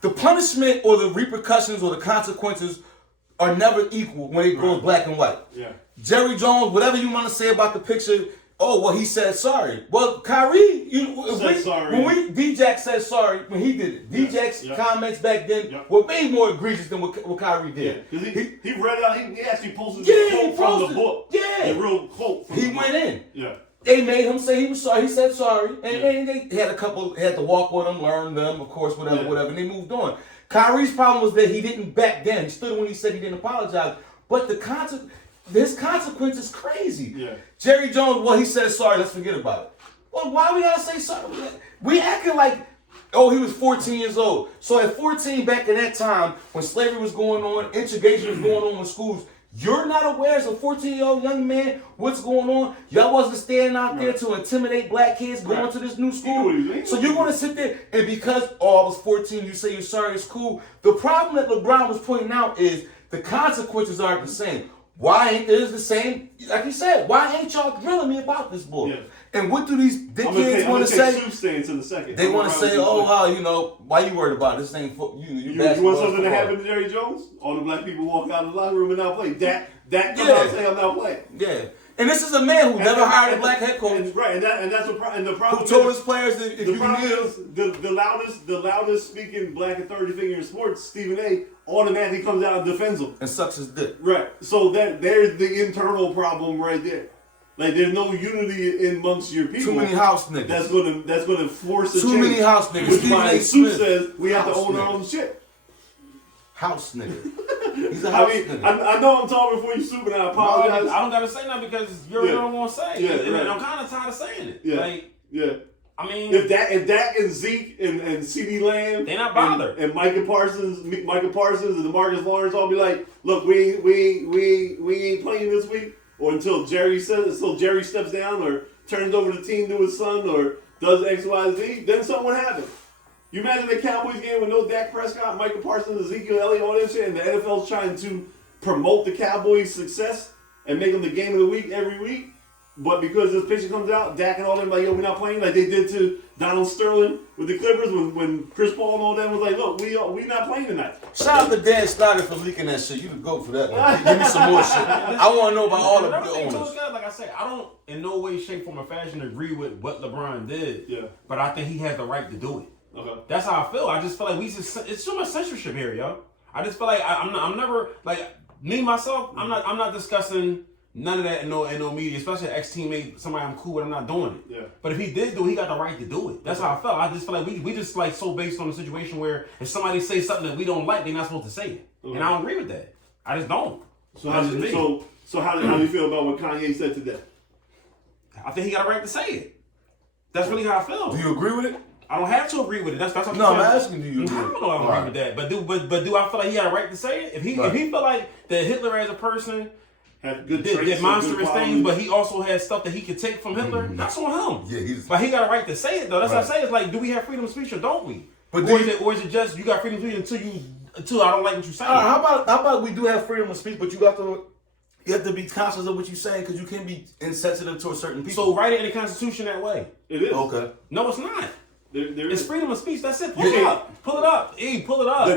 The punishment or the repercussions or the consequences are never equal when it goes black and white. Yeah. Jerry Jones, whatever you want to say about the picture, oh, well, he said sorry. Well, Kyrie, when D-Jack said sorry when he did it. D-Jack's comments back then were way more egregious than what Kyrie did. Yeah, he read out, he actually posted the quote from the book. Yeah. The real quote from the book. Went in. Yeah. They made him say he was sorry. He said sorry. And they had to walk with him, learn them, of course, whatever, and they moved on. Kyrie's problem was that he didn't back down. He stood when he said he didn't apologize. But his consequence is crazy. Yeah. Jerry Jones, well, he said sorry, let's forget about it. Well, why we gotta say sorry? We acting like, oh, he was 14 years old. So at 14, back in that time, when slavery was going on, integration was going on in schools, you're not aware as a 14-year-old young man what's going on. Y'all wasn't standing out there to intimidate black kids going to this new school. So you're going to sit there and because, oh, I was 14, you say you're sorry, it's cool. The problem that LeBron was pointing out is the consequences aren't the same. Why ain't it the same? Like you said, why ain't y'all drilling me about this bull? Yeah. And what do these dickheads want to say? In a second. They want to say, oh, why you worried about this thing? You want something to happen to Jerry Jones? All the black people walk out of the locker room and not play. That come out and say I'm not playing. Yeah. And this is a man who never hired a black head coach. Right, and that's the problem. Who told his players that if you is the loudest speaking black authority figure in sports, Stephen A, automatically comes out and defends him and sucks his dick. Right. So there's the internal problem right there. Like there's no unity amongst your people. Too many house niggas. That's gonna force a change. Too many house niggas. Which my suit says we have to own our own shit. House nigga. He's a house nigga. I know I'm talking before you soup, and I apologize. No, I don't gotta say nothing because you're the one gonna say. Yeah, and I'm kind of tired of saying it. Yeah. I mean, if Dak and Zeke and CeeDee Lamb, they not bothered. And Micah Parsons and DeMarcus Lawrence all be like, look, we ain't playing this week, or until Jerry steps down or turns over the team to his son or does X, Y, Z, then something would happen. You imagine the Cowboys game with no Dak Prescott, Micah Parsons, Ezekiel Elliott, all that shit, and the NFL's trying to promote the Cowboys' success and make them the game of the week every week. But because this picture comes out, Dak and all them like, yo, we're not playing, like they did to Donald Sterling with the Clippers when Chris Paul and all them was like, look, we not playing tonight. Shout out to Dan Snyder for leaking that shit. You can go for that one. Give me some more shit. I want to know about all the owners. Like I said, I don't in no way, shape, form, or fashion agree with what LeBron did. Yeah. But I think he has the right to do it. Okay. That's how I feel. I just feel like it's so much censorship here, yo. I just feel like I'm never like me myself. I'm not discussing none of that in no media, especially an ex-teammate, somebody I'm cool with. I'm not doing it. Yeah. But if he did do it, he got the right to do it. That's how I felt. I just feel like we just like so based on the situation where if somebody says something that we don't like, they're not supposed to say it, and I don't agree with that. I just don't. So how do you feel about what Kanye said today? I think he got a right to say it. That's really how I feel. Do you agree with it? I don't have to agree with it. That's what I'm asking you. I don't agree with that. But do I feel like he had a right to say it? If he feel like that Hitler as a person had good did monstrous things, but he also had stuff that he could take from Hitler, that's on him. Yeah, but he got a right to say it though. That's what I say. It's like, do we have freedom of speech or don't we? But or is it just you got freedom of speech until I don't like what you're saying? How about we do have freedom of speech, but you have to be conscious of what you're saying because you can't be insensitive to a certain people. So write it in the Constitution that way. It is. Okay. No, it's not. It's freedom of speech. That's it. Pull it up. Pull it up. Pull it up.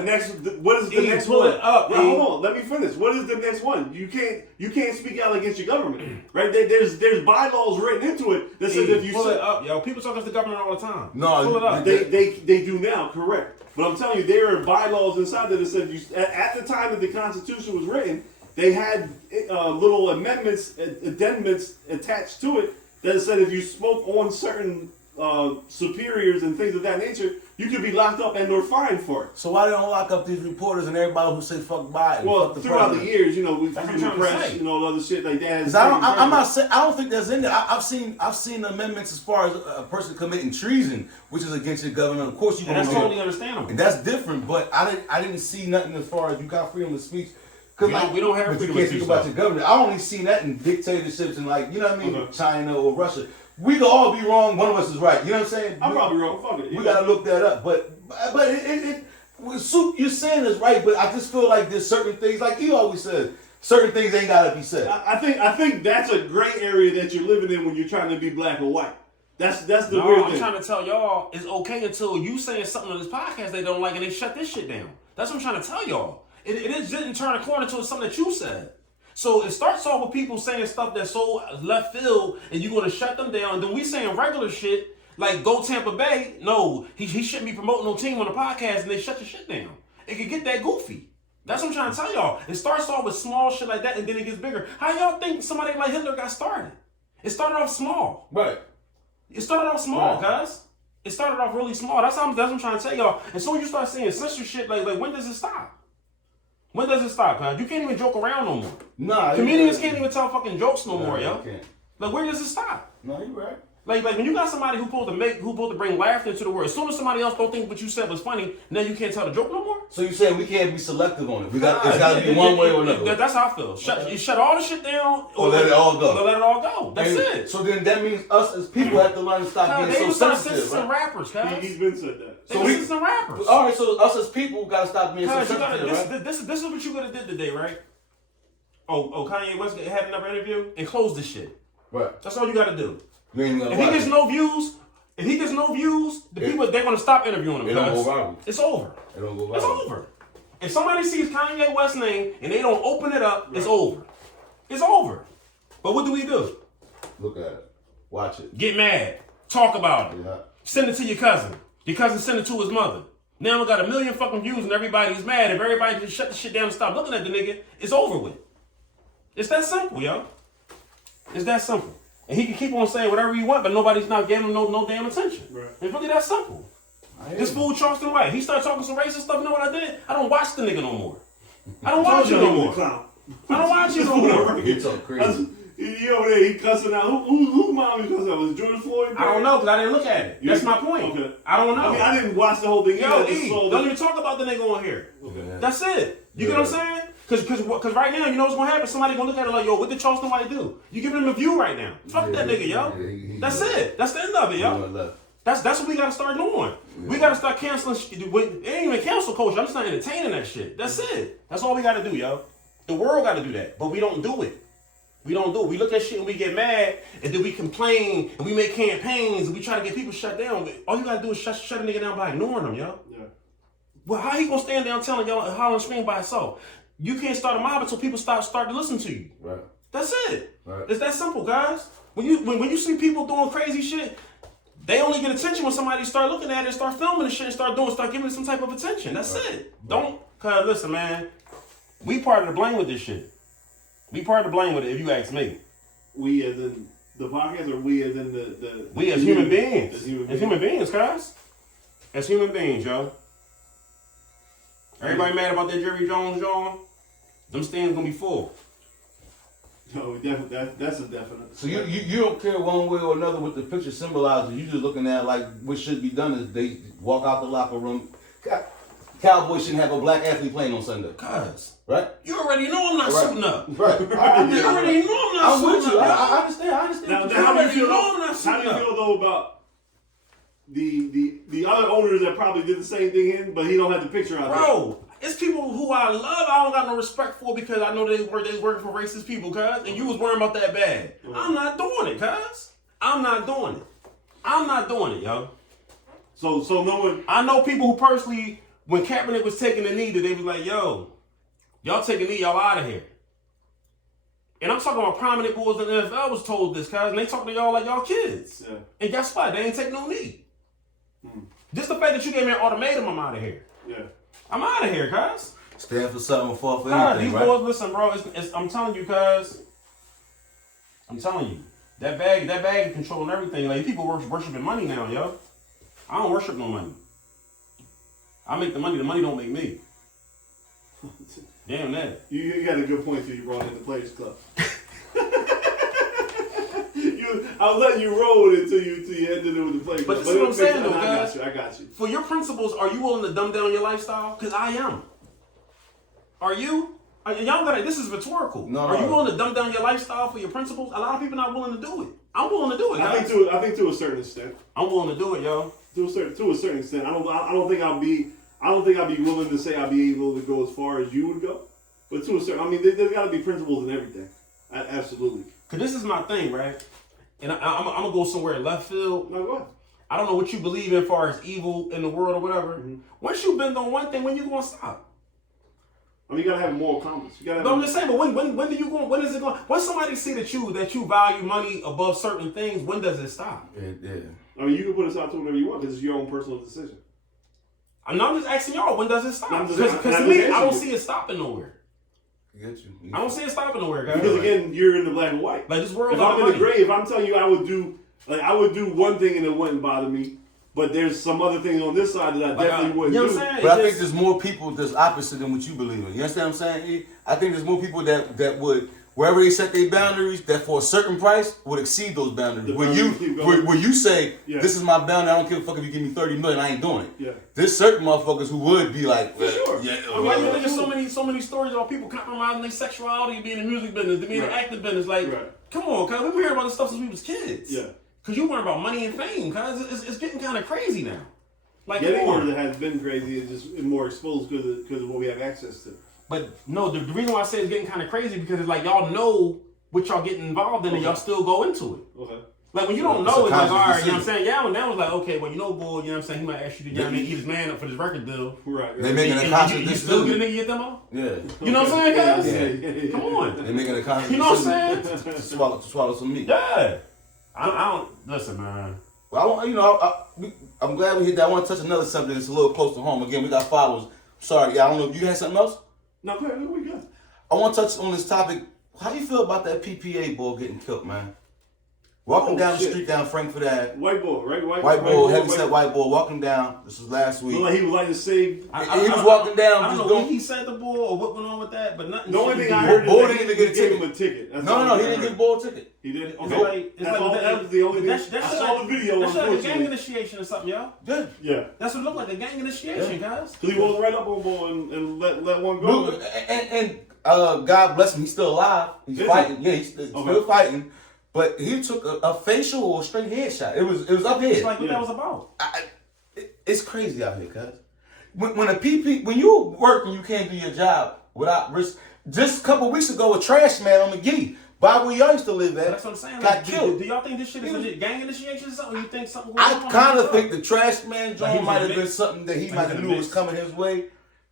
What is the next pull one? It up. Well, hold on. Let me finish. What is the next one? You can't speak out against your government, right? There's bylaws written into it that says if you pull it up, yo. People talk against the government all the time. No, pull it up. They do now, correct? But I'm telling you, there are bylaws inside that said at the time that the Constitution was written, they had little amendments, addendums attached to it that said if you spoke on certain superiors and things of that nature, you could be locked up and or fined for it. So why they don't lock up these reporters and everybody who say fuck Biden? Well, fuck throughout president? the years, we've seen the press, other shit like that. I'm not saying, I don't think that's in there. I've seen amendments as far as a person committing treason, which is against your government. Of course, that's totally understandable. And that's different. But I didn't see nothing as far as you got freedom of speech. We don't have freedom of speech about your government. I only seen that in dictatorships and China or Russia. We could all be wrong. One of us is right. You know what I'm saying? I'm probably wrong. Fuck it. We gotta look that up. But you're saying is right. But I just feel like there's certain things, like he always says, certain things ain't gotta be said. I think that's a gray area that you're living in when you're trying to be black or white. That's the weird thing. I'm trying to tell y'all it's okay until you saying something on this podcast they don't like and they shut this shit down. That's what I'm trying to tell y'all. It didn't turn a corner to something that you said. So it starts off with people saying stuff that's so left field and you're going to shut them down. And then we saying regular shit like go Tampa Bay. No, he shouldn't be promoting no team on the podcast and they shut the shit down. It could get that goofy. That's what I'm trying to tell y'all. It starts off with small shit like that and then it gets bigger. How y'all think somebody like Hitler got started? It started off small. Right. It started off small, guys. It started off really small. That's what I'm trying to tell y'all. And so you start seeing censorship, like when does it stop? When does it stop, man? You can't even joke around no more. Nah, comedians can't even tell fucking jokes no more, yo. Can't. Like, where does it stop? No, you're right. Like when you got somebody who supposed to bring laughter into the world. As soon as somebody else don't think what you said was funny, now you can't tell the joke no more. So you saying we can't be selective on it? It's got to be one way or another. That's how I feel. You shut all the shit down, or let it all go. Or let it all go. That's it. So then that means us as people have to learn to stop being so sensitive. Right? Rappers, he's been said that. So we some rappers. All right, so us as people got to stop being so sensitive. Right? This is what you could have did today, right? Oh, Kanye West had another interview and closed this shit. Right. That's all you got to do. If he gets no views, the people they're gonna stop interviewing him. It don't go viral. It's over. It don't go viral. It's over. If somebody sees Kanye West's name and they don't open it up, it's over. It's over. But what do? Look at it. Watch it. Get mad. Talk about it. Yeah. Send it to your cousin. Your cousin send it to his mother. Now we got 1 million fucking views and everybody's mad. If everybody just shut the shit down and stop looking at the nigga, it's over with. It's that simple, yo. It's that simple. And he can keep on saying whatever he want, but nobody's not giving him no damn attention. Right. It's really that simple. This fool Charleston White, he started talking some racist stuff. You know what I did? I don't watch the nigga no more. I don't watch him no more. I don't watch him no more. He talk crazy. He over there, he cussing out. Whose mom he cussing out? Was it George Floyd? I don't know, because I didn't look at it. That's my point. Okay. I don't know. I mean, I didn't watch the whole thing. Yo, don't even talk about the nigga on here. Okay. That's it. You get what I'm saying? Because right now, you know what's going to happen? Somebody going to look at it like, yo, what did Charleston White do? You giving him a view right now. Fuck that nigga, yo. That's it. That's the end of it, yo. That's what we got to start doing. Yeah. We got to start canceling shit. It ain't even cancel culture. I'm just not entertaining that shit. That's it. That's all we got to do, yo. The world got to do that. But we don't do it. We don't do it. We look at shit and we get mad, and then we complain, and we make campaigns, and we try to get people shut down. But all you got to do is shut a nigga down by ignoring them, yo. Yeah. Well, how he going to stand down telling y'all holler and scream by himself? You can't start a mob until people start to listen to you. Right. That's it. Right. It's that simple, guys. When you see people doing crazy shit, they only get attention when somebody start looking at it, start filming the shit, and start giving it some type of attention. That's it. Right. Cause listen, man, we part of the blame with this shit. We part of the blame with it, if you ask me. We as in the podcast, or we as in the we as human beings. As human beings, guys. As human beings, yo. Everybody mad about that Jerry Jones, y'all? Them stands gonna be full. No, that's a definite. So you don't care one way or another what the picture symbolizes. You just looking at like what should be done is they walk out the locker room. Cowboys shouldn't have a black athlete playing on Sunday. Cuz. Right? You already know I'm not suiting up. Right. You already know I'm not suiting up. With you. I understand. Now, you already know I'm not how suiting do you up. feel though about the other owners that probably did the same thing in, but he don't have the picture out there? Bro, it's people who I love. I don't got no respect for because I know they working for racist people, cuz. And you was worrying about that bag. I'm not doing it, cuz. I'm not doing it, yo. So no one. I know people who personally, when Kaepernick was taking the knee, that they was like, yo, y'all take a knee, y'all out of here. And I'm talking about prominent boys in the NFL was told this, cuz, and they talking to y'all like y'all kids. Yeah. And guess what? They ain't take no knee. Just the fact that you gave me an ultimatum, I'm out of here. Yeah. I'm out of here, cuz. Stand for something, fall for God, anything, these right? boys, listen, bro. I'm telling you, cuz. I'm telling you, that bag is controlling everything. Like people worshiping money now, yo. I don't worship no money. I make the money. The money don't make me. Damn that. You got a good point till you brought in the Players Club. I was letting you roll it until you ended it with the Players Club. But this is what I'm saying, though, guys. I got you. For your principles, are you willing to dumb down your lifestyle? Because I am. Are you? Y'all gotta. This is rhetorical. No. Are you willing to dumb down your lifestyle for your principles? A lot of people not willing to do it. I'm willing to do it. I think to a certain extent. I'm willing to do it, yo. To a certain extent. I don't think I'll be willing to say I'll be able to go as far as you would go. But to a certain, I mean, there's got to be principles in everything. Absolutely. Cause this is my thing, right? And I'm gonna go somewhere left field. No, go ahead. I don't know what you believe in as far as evil in the world or whatever. Mm-hmm. Once you bend on one thing, when you gonna stop? I mean, you gotta have moral compass. No, I'm just saying. But when do you go? When is it going? When somebody see that you value money above certain things, when does it stop? Yeah. I mean, you can put us out to whatever you want because it's your own personal decision. I'm just asking y'all, when does it stop? Because to I'm me, just I don't asking see it stopping nowhere. Get you. I don't see it stopping nowhere, guys. Because again, you're in the black and white. Like this world. If I'm in the gray, if I'm telling you I would do one thing and it wouldn't bother me, but there's some other things on this side that I definitely wouldn't you know do. what I'm saying? But I think there's more people that's opposite than what you believe in. You understand what I'm saying? I think there's more people that would, wherever they set their boundaries, that for a certain price would exceed those boundaries. Where you say, this is my boundary, I don't give a fuck if you give me $30 million, I ain't doing it. Yeah. There's certain motherfuckers who would be like, for sure. Yeah. Why you think there's so many stories about people compromising their sexuality, being in the music business, being in the acting business? Like, come on, cuz we've been hearing about this stuff since we was kids. Yeah. Cause you learn about money and fame, cuz it's getting kind of crazy now. Like, getting more that has been crazy is just more exposed because of what we have access to. But no, the reason why I say it's getting kind of crazy because it's like y'all know what y'all getting involved in and y'all still go into it. Okay. Like when you don't know, it's like, all right, decision. you know what I'm saying? Yeah, when that was like, okay, well, you know, boy, you know what I'm saying? He might ask you to, eat his man up for this record deal. Right. They making a And conscious you decision. still get a nigga your demo? Yeah. You know what I'm saying, guys? Yeah. Come on. They making a conscious You know what decision I'm saying? to swallow some meat. Yeah. I don't, listen, man. Well, I'm glad we hit that. I want to touch another subject that's a little close to home. Again, we got followers. Sorry, I don't know if you had something else? No, we good. I want to touch on this topic. How do you feel about that PPA boy getting killed, man? Walking down the street down Frankfurt Ave. White boy, right? White boy, heavyset white boy, walking down. This was last week. Looked like he was like to say. He was walking down. I don't know what he said the bull or what went on with that, but nothing. The only thing I heard is Boy that didn't he even get gave him a ticket. That's No, he didn't give the boy a ticket. He did? It's Okay. like, That was the only thing. I saw the video, That's like a gang unfortunately. initiation or something, y'all. Good. Yeah. That's what it looked like, a gang initiation, guys. So he walked right up on boy and let one go. And God bless him, he's still alive. He's fighting. Yeah, he's still fighting. But he took a facial or a straight headshot. It was up here. It's like what that was about. It's crazy out here, cuz. When you work and you can't do your job without risk. Just a couple weeks ago, a trash man on McGee, by where y'all used to live at, That's what I'm saying. got Like, killed. do y'all think this shit is legit gang initiation or something? You think something? I kind of think the trash man Like joint he might was have been mixed. something that he Like might he have was knew was mixed. coming his way.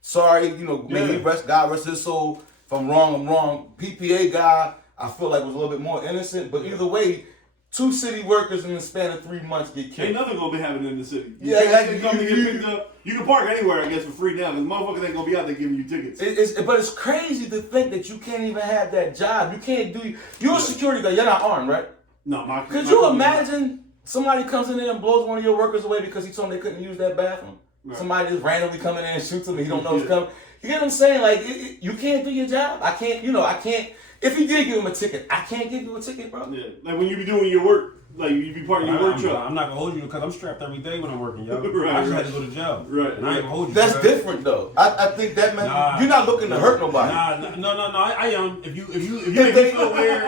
Sorry, may God rest his soul. If I'm wrong, I'm wrong. PPA guy, I feel like was a little bit more innocent, but either way, 2 city workers in the span of 3 months get killed. Ain't nothing gonna be happening in the city. Yeah, You come to get picked up. You can park anywhere, I guess, for free now. Because motherfuckers ain't gonna be out there giving you tickets. But it's crazy to think that you can't even have that job. You can't do. You're a security guard. You're not armed, right? No, Could you imagine somebody comes in there and blows one of your workers away because he told them they couldn't use that bathroom? Right. Somebody just randomly coming in and shoots him and he don't know what's coming. You get what I'm saying? Like, you can't do your job. I can't. I can't. If you did give him a ticket, I can't give you a ticket, bro. Yeah, like when you be doing your work. Like, you be part of your work truck. I'm not gonna hold you because I'm strapped every day when I'm working, yo. Right, I just had to go to jail. Right. And I ain't gonna hold you. That's different, though. I think that, man, you're not looking to hurt nobody. No. I am. If you make me feel weird,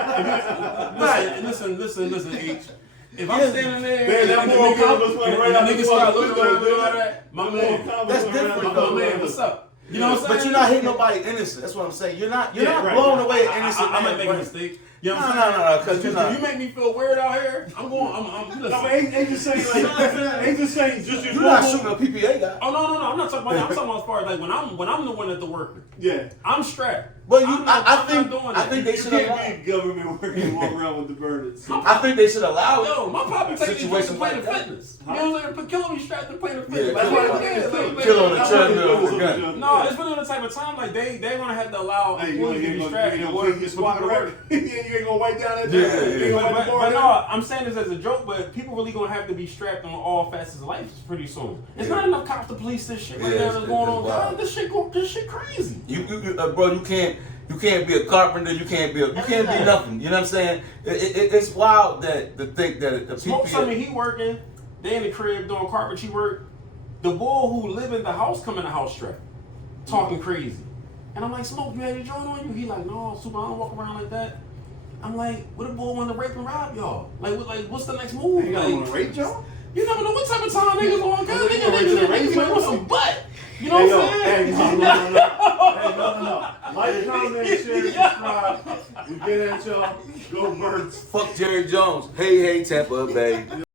listen, H. If I'm standing there, that moral compass went right out the niggas start looking around and all that, my man, that's different, though. My man, what's up? You know what I'm saying? But you're not hitting nobody innocent. That's what I'm saying. You're not blowing away an innocent man. I might make a mistake. You know what I'm saying? No, because if you make me feel weird out here, I'm ain't just saying just you're not shooting a PPA guy. Oh no, I'm not talking about that. I'm talking about as far as like when I'm the one at the worker. Yeah. I'm strapped. But I think they should allow. Can't be government worker and walk around with the burners. I think they should allow it. Yo, my papa takes me to Planet Fitness. You know what I'm saying? Killing me strapped to Planet Fitness. Kill on the treadmill with a gun. No, it's really the type of time like they gonna have to allow employees to be strapped in order to squat around. You ain't gonna wipe down that. But no, I'm saying this as a joke, but people really gonna have to be strapped on all facets of life pretty soon. It's not enough cops to police this shit right now that's going on. God, this shit crazy. Bro, you can't be a carpenter. You can't be nothing. You know what I'm saying? It's wild to think that the people. Smoke something, he working. They in the crib doing carpentry work. The boy who live in the house come in the house strapped, talking crazy. And I'm like, Smoke, you had your joint on you? He like, no, Super, I don't walk around like that. I'm like, what if boy want to rape and rob y'all? Like, what's the next move? You want to rape y'all? You never know what type of time niggas on. God, niggas might want some butt. You know what I'm saying? No. Like, comment, share, subscribe. We get at y'all. Go Birds. Fuck Jerry Jones. Hey, Tampa Bay.